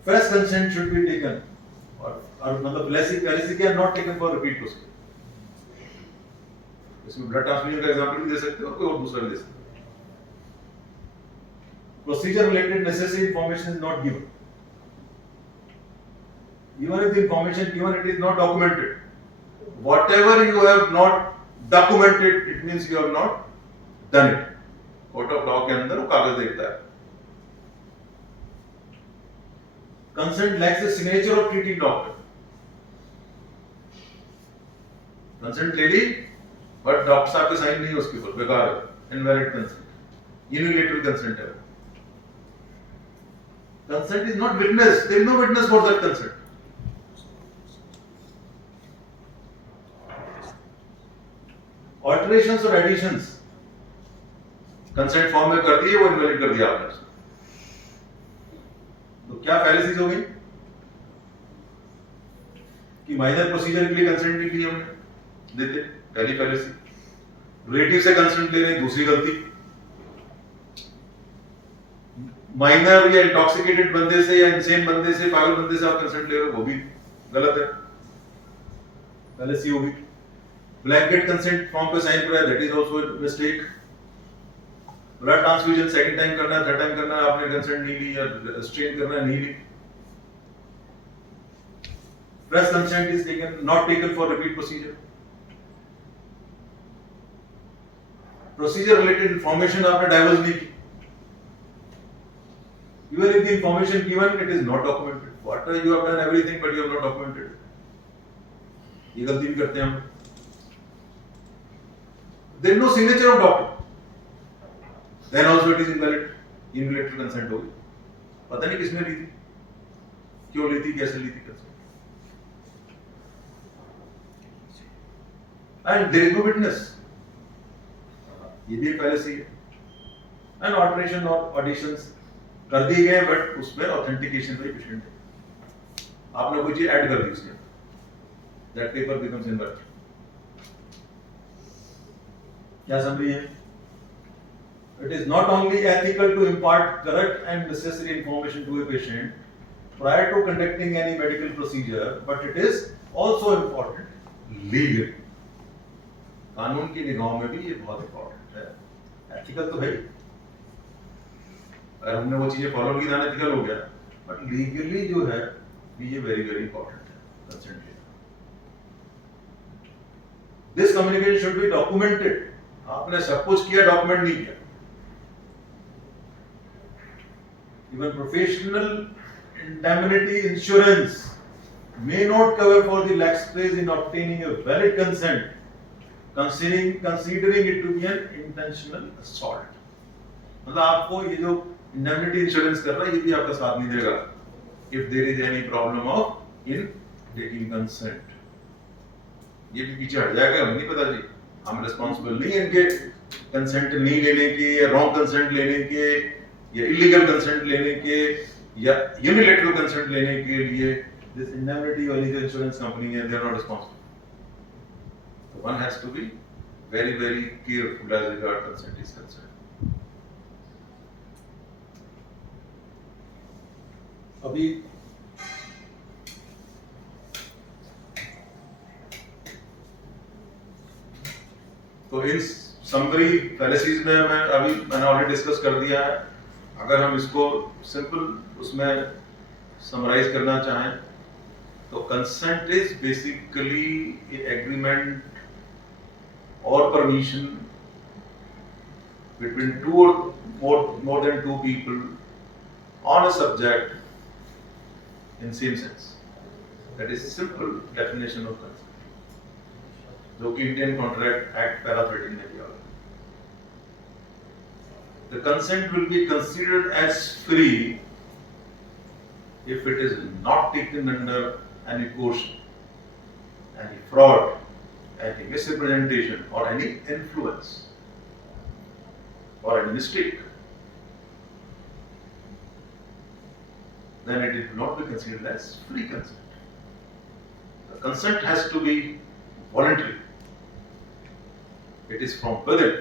First consent should be taken, और मतलब पहले से क्या not taken for repeat procedure. इसमें ब्लड ट्रांसफ्यूजन का एग्जांपल भी दे सकते हो और कोई और दूसरा भी दे सकते हो. Procedure related necessary information is not given. Even if the information given, it is not documented. Whatever you have not documented, it means you have not done it. Court of law के अंदर वो कागज देखता है. Consent lacks the signature of treating doctor. Consent ले ली, but doctor साहब के साइन नहीं है उसके ऊपर, बेकार है, invalid consent, unilateral consent है. Consent is not witness. There is no witness for that consent. Alterations or additions. Consent form में कर दिए, वो इनवैलिड कर दिया आपने. तो क्या फैलेसीज हो गई कि माइनर प्रोसीजर के लिए कंसेंट नहीं लिया हमने, देते, पहली फैलेसी. रिलेटिव से कंसेंट ले रहे हैं, दूसरी गलती. माइनर या इंटॉक्सिकेटेड बंदे से या इंसेन बंदे से, पागल बंदे से आप कंसेंट ले रहे हो, वो भी गलत है, फैलेसी होगी. ब्लैंकेट कंसेंट फॉर्म पे साइन करा है, that is also mistake. Blood transfusion second time करना है, थर्ड टाइम करना है, आपने कंसेंट नहीं ली या स्ट्रेन करना है, नहीं ली. Press consent is taken, not taken for repeat procedure. Procedure related information आपने डाइवर्स नहीं की. Even if the information given, it is not documented. What you have done everything, but you have not documented. ये गलती भी करते हैं हम. There is no signature of doctor. Then also it is invalid. Unilateral consent होगी. पता नहीं किसने ली थी, क्यों ली थी, कैसे ली थी consent. And there is no witness. ये भी एक fallacy है. And alteration or additions कर दिए गए, बट उसमें ऑथेंटिकेशन पे पेशेंट है. आपने कोई चीज ऐड कर दी उसमें, दैट पेपर बिकम्स इनवैलिड. क्या समझी है? It is not only ethical to impart correct and necessary information to a patient prior to conducting any medical procedure, but it is also important legal. कानून की निगाहों में भी ये बहुत इंपॉर्टेंट है. एथिकल तो है, अगर हमने वो चीजें फॉलो की, एथिकल हो गया, बट लीगली जो है ये वेरी वेरी इंपॉर्टेंट है. कंसेंट लेना. This communication should be documented. आपने सब कुछ किया, डॉक्यूमेंट नहीं किया. Even professional indemnity insurance may not cover for the lax praise in obtaining a valid consent, considering it to be an intentional assault. मतलब आपको ये जो indemnity insurance कर रहा है, ये भी आपका साथ नहीं देगा if there is any problem of in taking consent. ये भी पीछे हट जाएगा, हमें नहीं पता जी, हम रिस्पॉन्सिबल नहीं है इनके कंसेंट नहीं लेने के, या रॉन्ग कंसेंट लेने के, या इलीगल कंसेंट लेने के, या यूनिलैटरल कंसेंट लेने के लिए. This indemnity वाली जो इंश्योरेंस कंपनी है, they are not responsible. So one has to be very very careful as regard consent is concerned. अभी तो इन समरी फैलेसीज में मैंने ऑलरेडी डिस्कस कर दिया है. अगर हम इसको सिंपल उसमें समराइज करना चाहें तो कंसेंट इज बेसिकली एग्रीमेंट और परमिशन बिटवीन टू और more than two people on a subject in same sense. That is simple definition of consent, जो कि इंडियन कॉन्ट्रैक्ट एक्ट पैरा 13 ने दिया. The consent will be considered as free if it is not taken under any coercion, any fraud, any misrepresentation, or any influence, or any mistake. Then it will not be considered as free consent. The consent has to be voluntary. It is from within.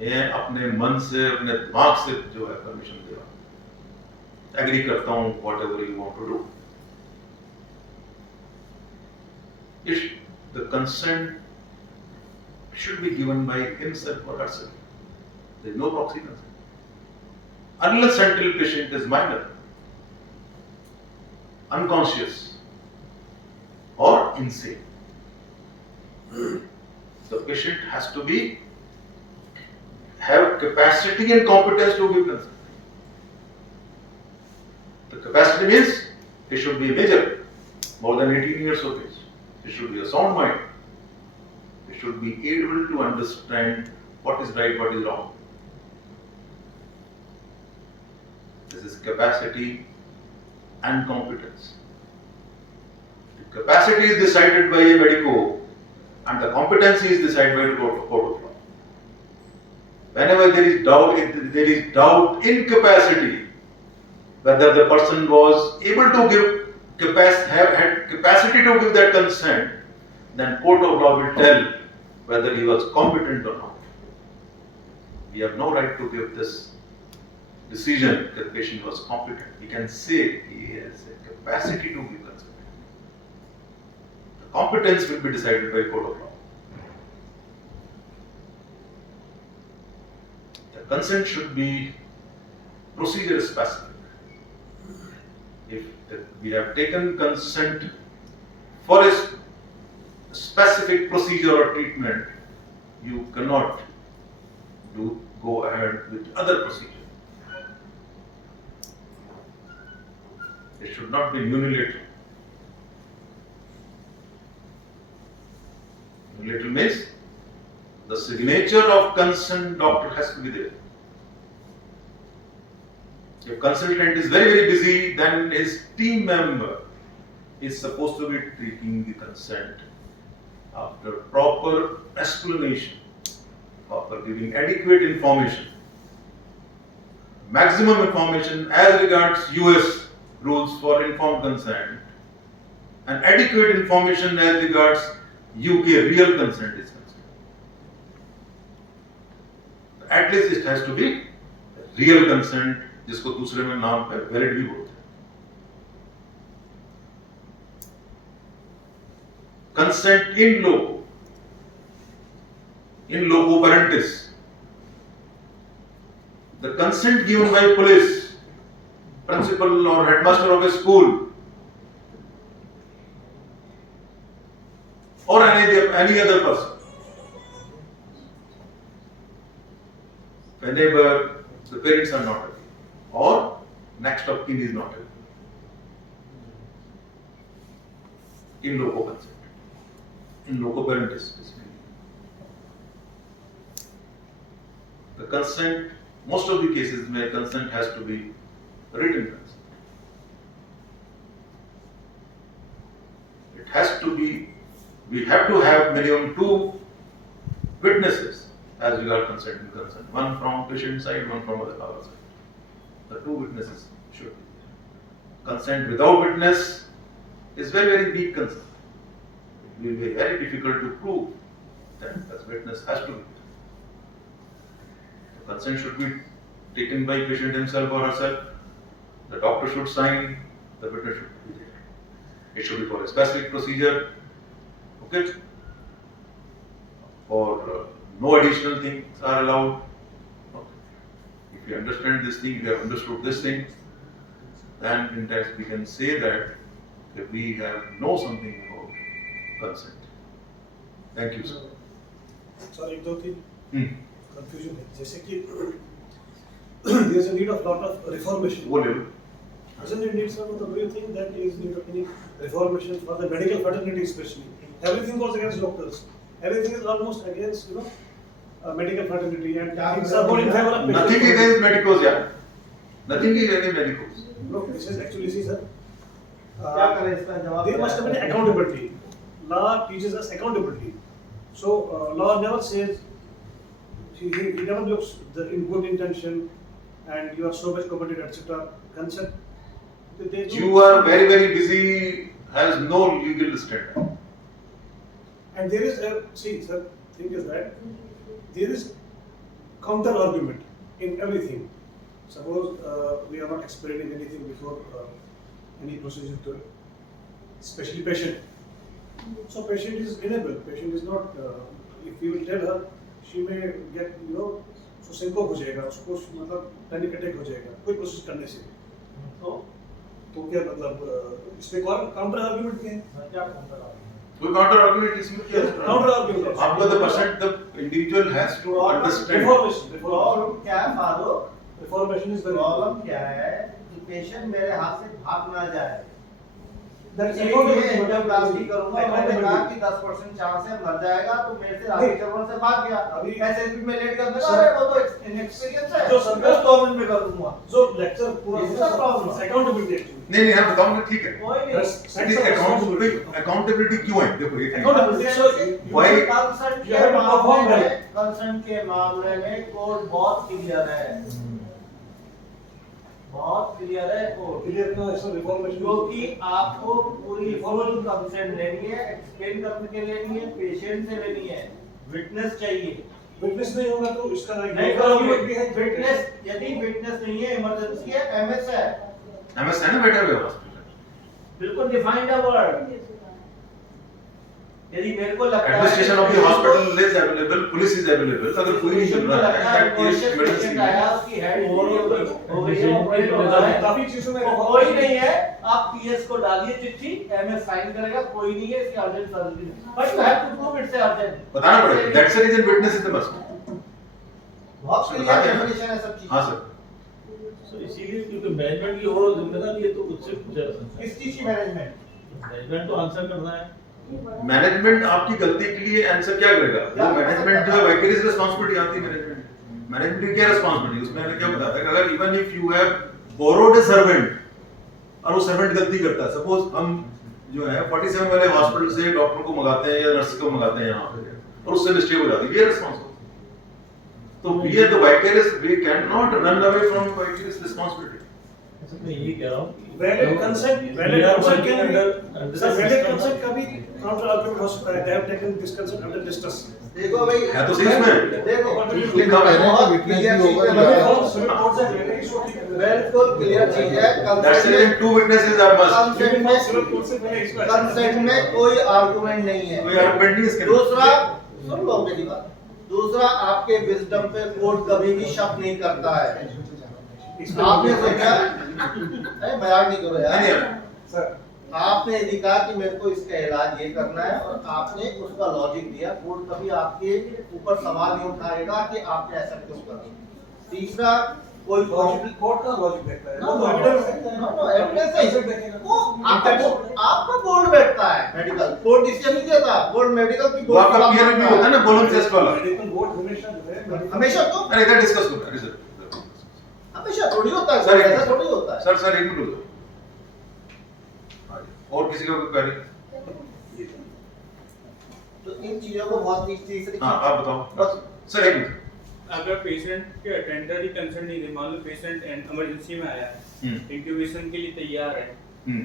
मैं अपने मन से, अपने दिमाग से जो है परमिशन दे रहा हूँ, एग्री करता हूँ whatever you want to do. If the the consent should be given by himself or herself. There is no proxy consent. Unless until patient is minor, unconscious, or insane. The patient has to have capacity and competence to give consent. The capacity means he should be a major, more than 18 years of age. He should be a sound mind. He should be able to understand what is right, what is wrong. This is capacity and competence. The capacity is decided by a medico and the competency is decided by the court of law. Whenever there is doubt in capacity, whether the person was able to had capacity to give that consent, then court of law will tell whether he was competent or not. We have no right to give this decision that the patient was competent. We can say he has a capacity to give consent. The competence will be decided by court of law. The consent should be procedure specific. If we have taken consent for a specific procedure or treatment, you cannot go ahead with other procedure. It should not be unilateral. Unilateral means the signature of consent doctor has to be there. If consultant is very, very busy, then his team member is supposed to be taking the consent after proper explanation, after giving adequate information, maximum information as regards US rules for informed consent, and adequate information as regards UK real consent is concerned. At least it has to be real consent, जिसको दूसरे में नाम पे वैलिड भी बोलते हैं. Consent in loco parentis. The consent given by police, principal or headmaster of a school, or any other person, whenever the parents are not happy, or next of kin is not happy. In loco consent, in loco parentis. The consent, most of the cases where consent has to be written consent. It has to be, we have to have minimum 2 witnesses as regard consent and consent. One from patient side, one from our side. The 2 witnesses should be there. Consent without witness is very, very weak consent. It will be very difficult to prove that the witness has to be there. The consent should be taken by patient himself or herself. The doctor should sign, the witness should be there. It should be for a specific procedure. Okay? Or no additional things are allowed. If you understand this thing, you have understood this thing, then in text we can say that we have know something about consent. Thank you, sir. Sir, एक दो तीन confusion है. जैसे कि there is a need of lot of reformation. बोलिए. Doesn't it need some? Do you think that there is need of any reformation for the medical fraternity especially? Everything goes against doctors. Everything is almost against medical fraternity and things are going in favor of patients. Nothing against medicos, yeah. Nothing against medicos. No, this is actually, see sir, there must have been accountability. Law teaches us accountability. So law never says, he never looks in good intention and you are so much committed, etc. Consent. You are very, very busy, has no legal standard. And there is a, see sir, thing is that there is counter argument in everything. Suppose we are not explaining anything before any procedure to it, especially patient. So patient is enabled. Patient is not. If you will tell her, she may get so syncope हो जाएगा, उसको मतलब panic attack हो जाएगा कोई प्रोसेस करने से। तो क्या मतलब इसमें काउंटर आर्गुमेंट क्या है? क्या काउंटर आर्गुमेंट? कोई काउंटर आर्गुमेंट इसमें क्या है? काउंटर आर्गुमेंट आपको the percent the individual has to understand. Problem क्या है Farooq? Reformation is the problem क्या है कि पेशेंट मेरे हाथ से भाग ना जाए। एंजियोप्लास्टी करूंगा, मैंने कहा कि 10% चांस है मर जाएगा, तो मेरे से आगे चरण से भाग गया। अभी ऐसे में लेट कर देगा, अरे वो तो इनएक्सपीरियंस है, जो संघर्ष 2 मिनट में कर दूंगा। जो लेक्चर पूरा प्रॉब्लम अकाउंटेबिलिटी एक्चुअली नहीं हम बताऊंगा ठीक है। कोई नहीं अकाउंटेबिलिटी क्यों है? देखो एक अकाउंटेबिलिटी सो Why? कंसर्न के मामले में कोड बहुत क्लियर है, बहुत क्लियर है कोड। क्लियर का ऐसा रिफॉर्मेशन क्योंकि आपको पूरी फुल कंसेंट लेनी है, एक्सप्लेन करके लेनी है, पेशेंट से लेनी है, विटनेस चाहिए। विटनेस नहीं होगा तो इसका नहीं करोगे विटनेस, यदि विटनेस नहीं है, इमरजेंसी है, एमएस है। एमएस है ना बेटर वे हॉस्पिटल। बिल्कुल डिफाइंड है वर्ड। यदि मेरे को लगता है administration of the hospital is available, police is available, अगर कोई नहीं चल रहा है पेशेंट आया, उसकी हेड हो गई है, ऑपरेट हो रहा है, काफी चीजों में कोई नहीं है, आप पीएस को डालिए चिट्ठी, एमएस साइन करेगा, कोई नहीं है, इसकी urgent surgery, but you have to prove it's urgent, बताना पड़ेगा। That's the reason witness is the must. बहुत क्लियर डेफिनेशन है सब चीज। हां सर। सो इसीलिए क्योंकि मैनेजमेंट की ओवरऑल जिम्मेदारी है, तो उससे पूछा जा सकता है। किस चीज की मैनेजमेंट? मैनेजमेंट तो आंसर करना है। मैनेजमेंट आपकी गलती के लिए आंसर क्या करेगा? वो मैनेजमेंट जो है वाइकरियस रिस्पांसिबिलिटी आती है मैनेजमेंट। मैनेजमेंट की क्या रिस्पांसिबिलिटी? उसमें मैंने क्या बताया था कि अगर even if you have borrowed a servant और वो सर्वेंट गलती करता है, सपोज हम जो है 47 वाले हॉस्पिटल से डॉक्टर को मंगाते हैं या नर्स को मंगाते हैं यहाँ पे और उससे मिस्टेक हो जाती है, ये रिस्पांसिबल। तो we are the vicarious, we can not run away from vicarious responsibility. मैं यही कह रहा हूँ कि वैलिड कंसेंट का भी काउंटर आर्गुमेंट हो सकता है। They have taken this consent under discuss. देखो भाई, है तो सही इसमें देखो लिखा हुआ है बहुत क्लियर चीज है, बिल्कुल क्लियर चीज है। That's the reason to witnesses are must. Consent में कोई आर्गुमेंट नहीं है। कोई आर्गुमेंट नहीं इसके। दूसरा, सुन लो मेरी बात, दूसरा आपके विजडम पे कोर्ट कभी भी शक नहीं करता है। आपने सोचा, अरे मजाक नहीं करो यार सर, आपने यदि कहा कि मेरे को इसका इलाज ये करना है और आपने उसका लॉजिक दिया, कोर्ट कभी आपके ऊपर सवाल नहीं उठाएगा कि आपने ऐसा क्यों करा। तीसरा, कोई कोर्ट का लॉजिक देखता है, नो वो एविडेंस देखता है। नो एविडेंस नहीं, वो आपका बोर्ड बैठता है मेडिकल, कोर्ट डिसीजन नहीं देता, बोर्ड मेडिकल की वो आपका पीयर रिव्यू होता है ना, बोलन टेस्ट वाला। मेडिकल बोर्ड हमेशा जो है हमेशा तो अरे इधर डिस्कस करो। अरे सर हमेशा थोड़ी होता है सर, ऐसा थोड़ी होता है। सर एक मिनट रुको। और किसी का कोई क्वेरी? तो इन चीजों को बहुत तीसरी हाँ आप बताओ सर। एक मिनट। अगर पेशेंट के अटेंडर ही कंसर्न नहीं दे, मान लो पेशेंट इमरजेंसी में आया है, इंट्यूबेशन के लिए तैयार है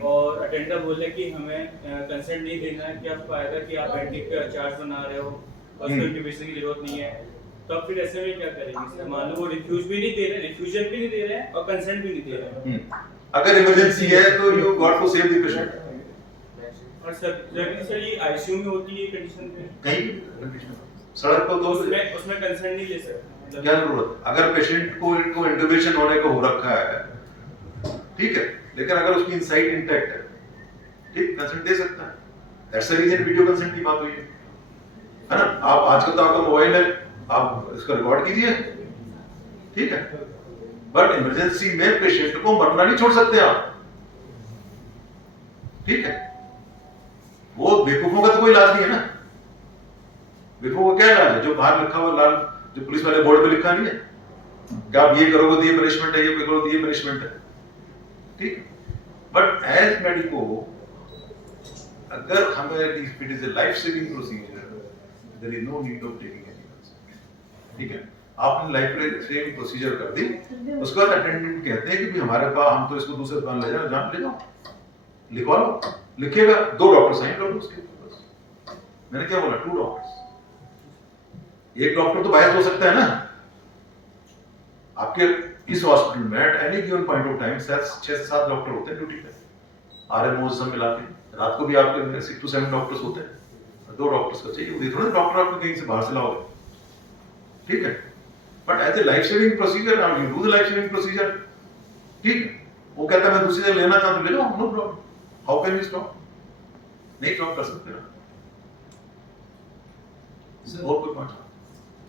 और अटेंडर बोले कि हमें कंसर्न नहीं देना है, क्या फायदा कि आप एंटीक का चार्ज बना रहे हो और उसको इंट्यूबेशन की जरूरत नहीं है, तो अब फिर ऐसे में क्या करेंगे? मान लो वो रिफ्यूज भी नहीं दे रहे, रिफ्यूजन भी नहीं दे रहे हैं और कंसेंट भी नहीं दे रहे हैं। अगर इमरजेंसी है तो you got to save the patient. और सर ये आईसीयू में होती है कंडीशन में, कहीं सड़क पर तो उसमें कंसर्न नहीं ले सकते। क्या जरूरत? अगर पेशेंट को इंट्यूबेशन होने को हो रखा है, ठीक है, लेकिन अगर उसकी इनसाइड इंटैक्ट है, ठीक, कंसेंट दे सकता है। That's the reason video consent की बात हुई है ना। आप आजकल तो आपका मोबाइल है, आप इसको रिकॉर्ड कीजिए, ठीक है, बट इमरजेंसी में पेशेंट को मरना नहीं छोड़ सकते आप, ठीक है। वो बेवकूफों का तो कोई इलाज नहीं है ना। बेवकूफों का क्या इलाज है? जो बाहर लिखा हुआ लाल, जो पुलिस वाले बोर्ड पे लिखा नहीं है कि आप ये करोगे तो ये पनिशमेंट है, ये करोगे तो ये पनिशमेंट है, ठीक। बट एज मेडिको, अगर हमें if it is a life saving procedure, there is no need of taking any concern, ठीक है। आपने लाइफ सेविंग प्रोसीजर कर दी, उसके बाद अटेंडेंट कहते हैं कि भी हमारे पास, हम तो इसको दूसरे अस्पताल ले जाओ, जहाँ ले जाओ, लिखवा लो, लिखेगा, 2 डॉक्टर साइन कर लो उसके ऊपर। मैंने क्या बोला? 2 डॉक्टर्स। एक डॉक्टर तो बायस हो सकता है ना। आपके इस हॉस्पिटल में at any given point of time 6 से 7 डॉक्टर होते हैं ड्यूटी पे, RMO सब मिला के, रात को भी आपके 6 to 7 डॉक्टर्स होते हैं, 2 डॉक्टर्स का चाहिए, ये थोड़ा डॉक्टर आपको कहीं से बाहर से लाओगे, ठीक है। But as a life saving procedure now you do the life saving procedure, ठीक है। वो कहता है मैं दूसरी जगह लेना चाहता हूं, ले लो, no problem, how can we stop, नहीं स्टॉप कर सकते ना। और कोई बात?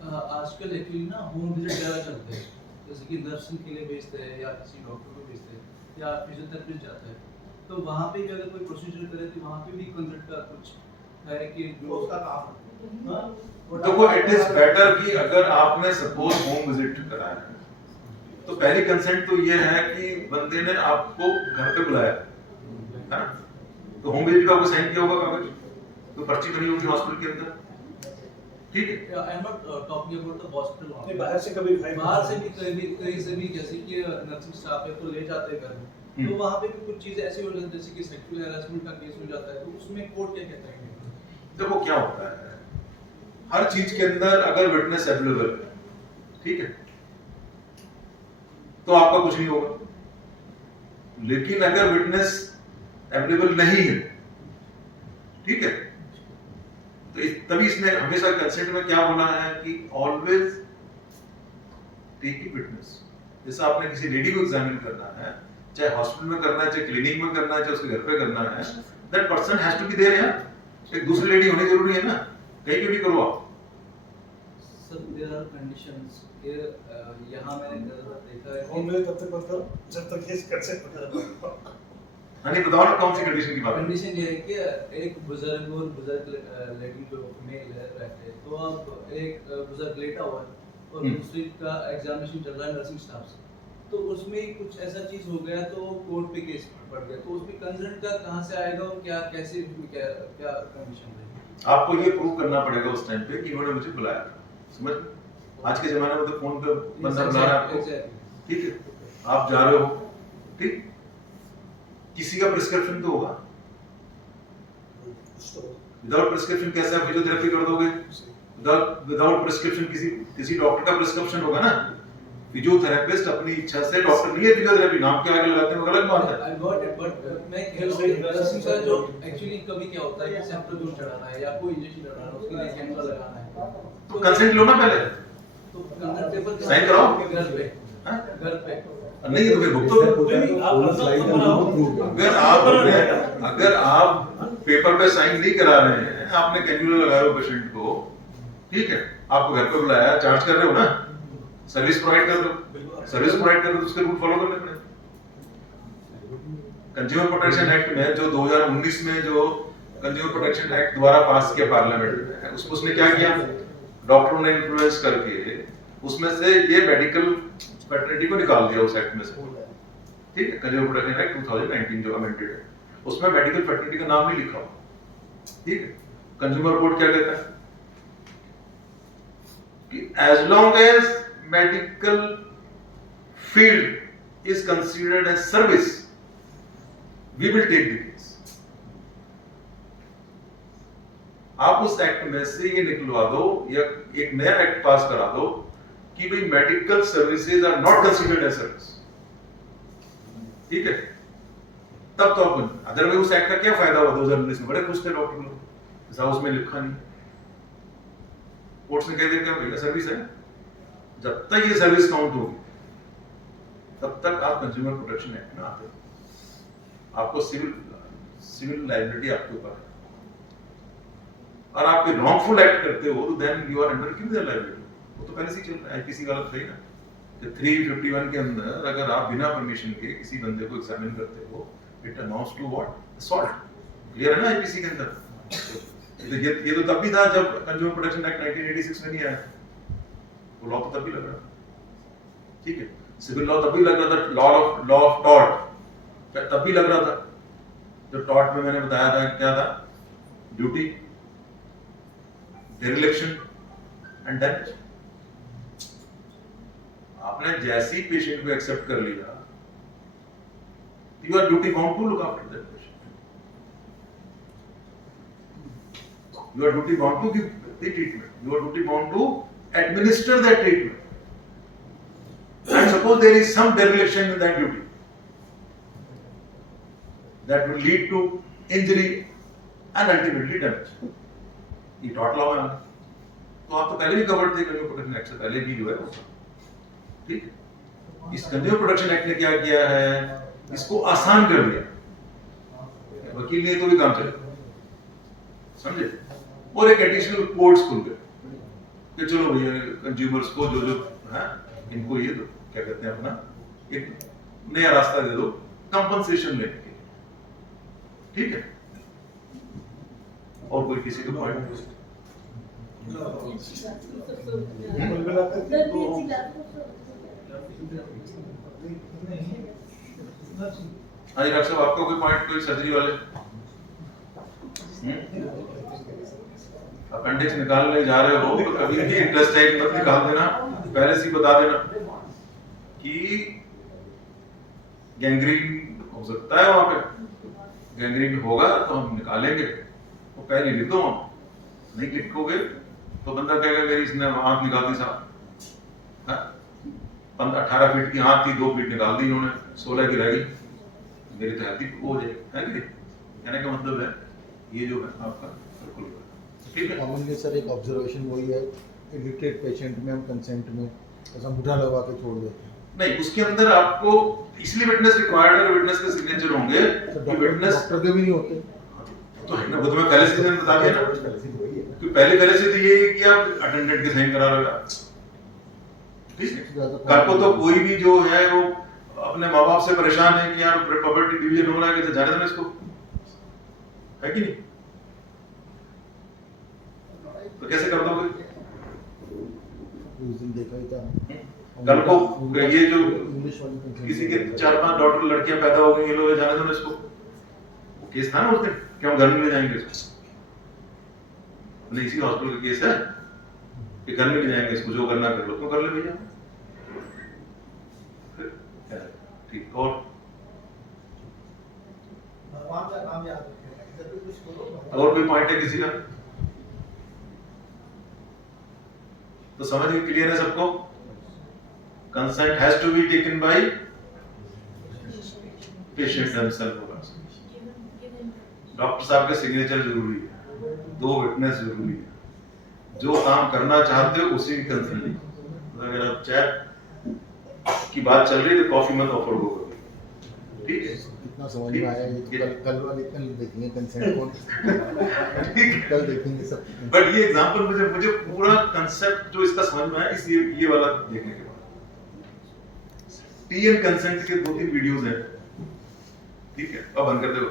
आजकल एक्चुअली ना होम विजिट ज़्यादा चलते हैं, जैसे कि नर्सिंग के लिए भेजते हैं या किसी डॉक्टर को भेजते हैं या फिजियोथेरेपिस्ट जाता है, तो वहाँ पे भी अगर कोई प्रोसीजर करे तो वहाँ पे भी कंसल्ट का कुछ है कि जो उसका काम देखो, इट इज बेटर कि अगर आपने सपोज होम विजिट कराया है तो पहली कंसेंट तो ये है कि बंदे ने आपको घर पे बुलाया है ना, तो होम विजिट का आपको साइन किया होगा कागज, तो पर्ची बनी होगी हॉस्पिटल के अंदर, ठीक है। I am not talking about the hospital, नहीं बाहर से कभी बाहर से भी कहीं से भी, जैसे कि नर्सिंग स्टाफ है तो ले जाते हैं घर में, तो वहाँ पे भी कुछ चीजें ऐसी हो जाती है जैसे कि सेक्सुअल हैरेसमेंट का केस हो जाता है, तो उसमें कोर्ट क्या कहता है? देखो क्या होता है, हर चीज के अंदर अगर विटनेस अवेलेबल है, ठीक है, तो आपका कुछ नहीं होगा, लेकिन अगर विटनेस अवेलेबल नहीं है, ठीक है, तो तभी इसने हमेशा कंसेंट में क्या बोला है कि ऑलवेज टेक विटनेस। जैसे आपने किसी लेडी को एग्जामिन करना है, चाहे हॉस्पिटल में करना है, चाहे क्लिनिक में करना है, चाहे उसके घर पे करना है, that person has to be there यार, एक दूसरी लेडी होनी जरूरी है ना, कहीं पे भी करो आप। सर देयर आर कंडीशंस कि यहाँ मैंने देखा है होम विजिट तब तक मतलब जब तक ये कंसेंट वगैरह नहीं बताओ ना कौन सी कंडीशन की बात है। कंडीशन ये है कि एक बुजुर्ग और बुजुर्ग लेडी जो मेल रहते हैं, तो अब एक बुजुर्ग लेटा हुआ है और दूसरी का एग्जामिनेशन चल रहा है नर्सिंग स्टाफ से, तो उसमें कुछ ऐसा चीज हो गया तो कोर्ट पे केस पड़ गया, तो उसमें कंसर्न का कहाँ से आएगा और क्या कैसे क्या कंडीशन रहेगी? आपको ये प्रूव करना पड़ेगा उस टाइम पे कि इन्होंने मुझे बुलाया, समझ? आज के जमाने में तो फोन पे बंदा बुला रहा है आपको, ठीक है, आप जा रहे हो, ठीक, किसी का प्रिस्क्रिप्शन तो होगा, विदाउट प्रिस्क्रिप्शन कैसे आप फिजियोथेरेपी कर दोगे? विदाउट प्रिस्क्रिप्शन किसी डॉक्टर का प्रिस्क्रिप्शन होगा ना। फिजियोथेरेपिस्ट अपनी इच्छा से, डॉक्टर नहीं है फिजियोथेरेपी नाम के आगे लगाते हैं, वो गलत बात है। आई गॉट इट, बट मैं कह रहा हूं नर्सिंग का जो एक्चुअली कभी क्या होता है कि सेंट्रल चढ़ाना है या कोई इंजेक्शन लगाना है, उसके लिए कैंसर लगाना है, तो कंसेंट लो ना पहले, तो कंसर्न पेपर साइन कराओ घर पे नहीं तो फिर भुगतो। अगर आप पेपर पे साइन नहीं करा रहे हैं, आपने कैन्युलर लगा रहे हो पेशेंट को, ठीक है, आपको घर पे बुलाया, चार्ज कर रहे हो ना, सर्विस प्रोवाइड कर दो, सर्विस प्रोवाइड कर दो, उसके रूल फॉलो करने पड़ेंगे। कंज्यूमर प्रोटेक्शन एक्ट में जो 2019 में जो कंज्यूमर प्रोटेक्शन एक्ट द्वारा पास किया पार्लियामेंट में, उसने क्या किया, डॉक्टरों ने इन्फ्लुएंस करके उसमें से ये मेडिकल फैटर्निटी को निकाल दिया उस एक्ट में से, ठीक है, कंज्यूमर प्रोटेक्शन एक्ट 2019 जो अमेंडेड है, उसमें मेडिकल फैटर्निटी का नाम नहीं लिखा हुआ, ठीक है। कंज्यूमर कोर्ट क्या कहता है कि as long as medical field is considered as service we will take the case. आप उस एक्ट में से ये निकलवा दो या एक नया एक्ट पास करा दो कि भाई medical services are not considered as service, ठीक है, तब तो अपन, अदरवाइज उस एक्ट का क्या फायदा हुआ 2019 में, बड़े खुश थे डॉक्टर लोग, ऐसा उसमें लिखा नहीं, कोर्ट्स ने कह दिया क्या सर्विस है, जब तक ये सर्विस काउंट होगी तब तक आप कंज्यूमर प्रोटेक्शन एक्ट में आते हो, आपको सिविल लायबिलिटी आपके ऊपर है, और आप रॉन्गफुल एक्ट करते हो तो then you are under criminal liability. वो तो पहले से चल रहा है, आईपीसी का अलग था ही ना, कि 351 के अंदर अगर आप बिना परमिशन के किसी बंदे को एग्जामिन करते हो, it amounts to what, assault, clear है ना आईपीसी के अंदर। ये तो तब भी था जब कंज्यूमर प्रोटेक्शन एक्ट 1986 में नहीं आया, वो लॉ तो तब भी लग रहा था, ठीक है, सिविल लॉ तब भी लग रहा था, लॉ ऑफ टॉर्ट तब भी लग रहा था, जो टॉर्ट में मैंने बताया था क्या था, ड्यूटी, डेरिलेक्शन एंड डैमेज। आपने जैसे ही पेशेंट को एक्सेप्ट कर लिया, you are duty bound to look after that patient, you are duty bound to give the treatment, you are duty bound to administer that treatment, and suppose there is some dereliction in that duty, that will lead to injury and ultimately damage. ये taught law है, तो आप तो पहले भी कवर्ड थे consumer protection act से पहले भी जो है, ठीक है। इस कंज्यूमर प्रोटेक्शन एक्ट ने क्या किया है, इसको आसान कर दिया, वकील ने तो भी काम चलेगा, समझे। और एक एडिशनल कोड्स खुल गए कि चलो भैया कंज्यूमर्स को जो है इनको ये दो, क्या कहते हैं अपना एक नया रास्ता दे दो कंपनसेशन लेने के, ठीक है। और कोई किसी को पॉइंट? हाँ जी डॉक्टर साहब, आपका कोई पॉइंट, कोई सर्जरी वाले? अपेंडिक्स निकालने जा रहे हो तो कभी भी इंटेस्टाइन मत निकाल देना, पहले से ही बता देना कि गैंग्रीन हो सकता है, वहां पे गैंग्रीन होगा तो हम निकालेंगे, वो पहले लिख दो, नहीं लिखोगे तो बंदा कहेगा मेरी इसने आंख निकाल दी साहब, 18 फीट की आंख थी, 2 फीट निकाल दी इन्होंने, 16 की रह गई, मेरी तो हेल्थी वो हो जाएगी, है कि नहीं? कहने का मतलब है ये जो है आपका बिल्कुल ठीक है। कॉमनली सर एक ऑब्जर्वेशन वही है, इलिटरेट पेशेंट में हम कंसेंट में ऐसा मुद्रा लगा के छोड़ देते हैं। नहीं, उसके अंदर आपको इसलिए विटनेस रिक्वायर्ड है, विटनेस के सिग्नेचर होंगे, कि विटनेस डॉक्टर के भी नहीं होते तो है ना, वो तो मैं पहले से बता दिया ना कि पहले से तो ये है कि आप अटेंडेंट के साइन करा रहे हो, ठीक है। कल को तो कोई भी जो है वो अपने माँ बाप से परेशान है कि यार प्रॉपर्टी डिवीजन हो रहा है, कैसे जाने देना इसको, है कि नहीं? तो कैसे कर दोगे? उस दिन देखा ही था, कल को ये जो किसी के 4-5 डॉटर लड़कियां पैदा हो गई, ये लोग जाने देना इसको, वो केस था ना उस दिन, क्यों घर में ले जाएंगे इसको? नहीं, इसी हॉस्पिटल का केस है कि घर में ले जाएंगे इसको, जो करना कर लो, तो कर ले भैया, ठीक। और भगवान का नाम याद रखें, जब भी कुछ करो। और कोई पॉइंट है किसी का? तो समझ में क्लियर है सबको? Consent has to be taken by patient himself होगा, डॉक्टर साहब के सिग्नेचर जरूरी है, 2 विटनेस जरूरी है, जो काम करना चाहते हो उसी की कंसेंट। अगर आप चाय की बात चल रही है तो कॉफी मत ऑफर करो, ठीक है? इतना समझ में आया, ये तो कल वाले कल देखेंगे कंसेंट कौन कल देखेंगे सब। बट ये एग्जांपल मुझे पूरा कांसेप्ट जो इसका समझ में आया इस ये वाला देखने के बाद। टी एंड कंसेंट के 2-3 वीडियोस हैं, ठीक है, अब बंद कर दो।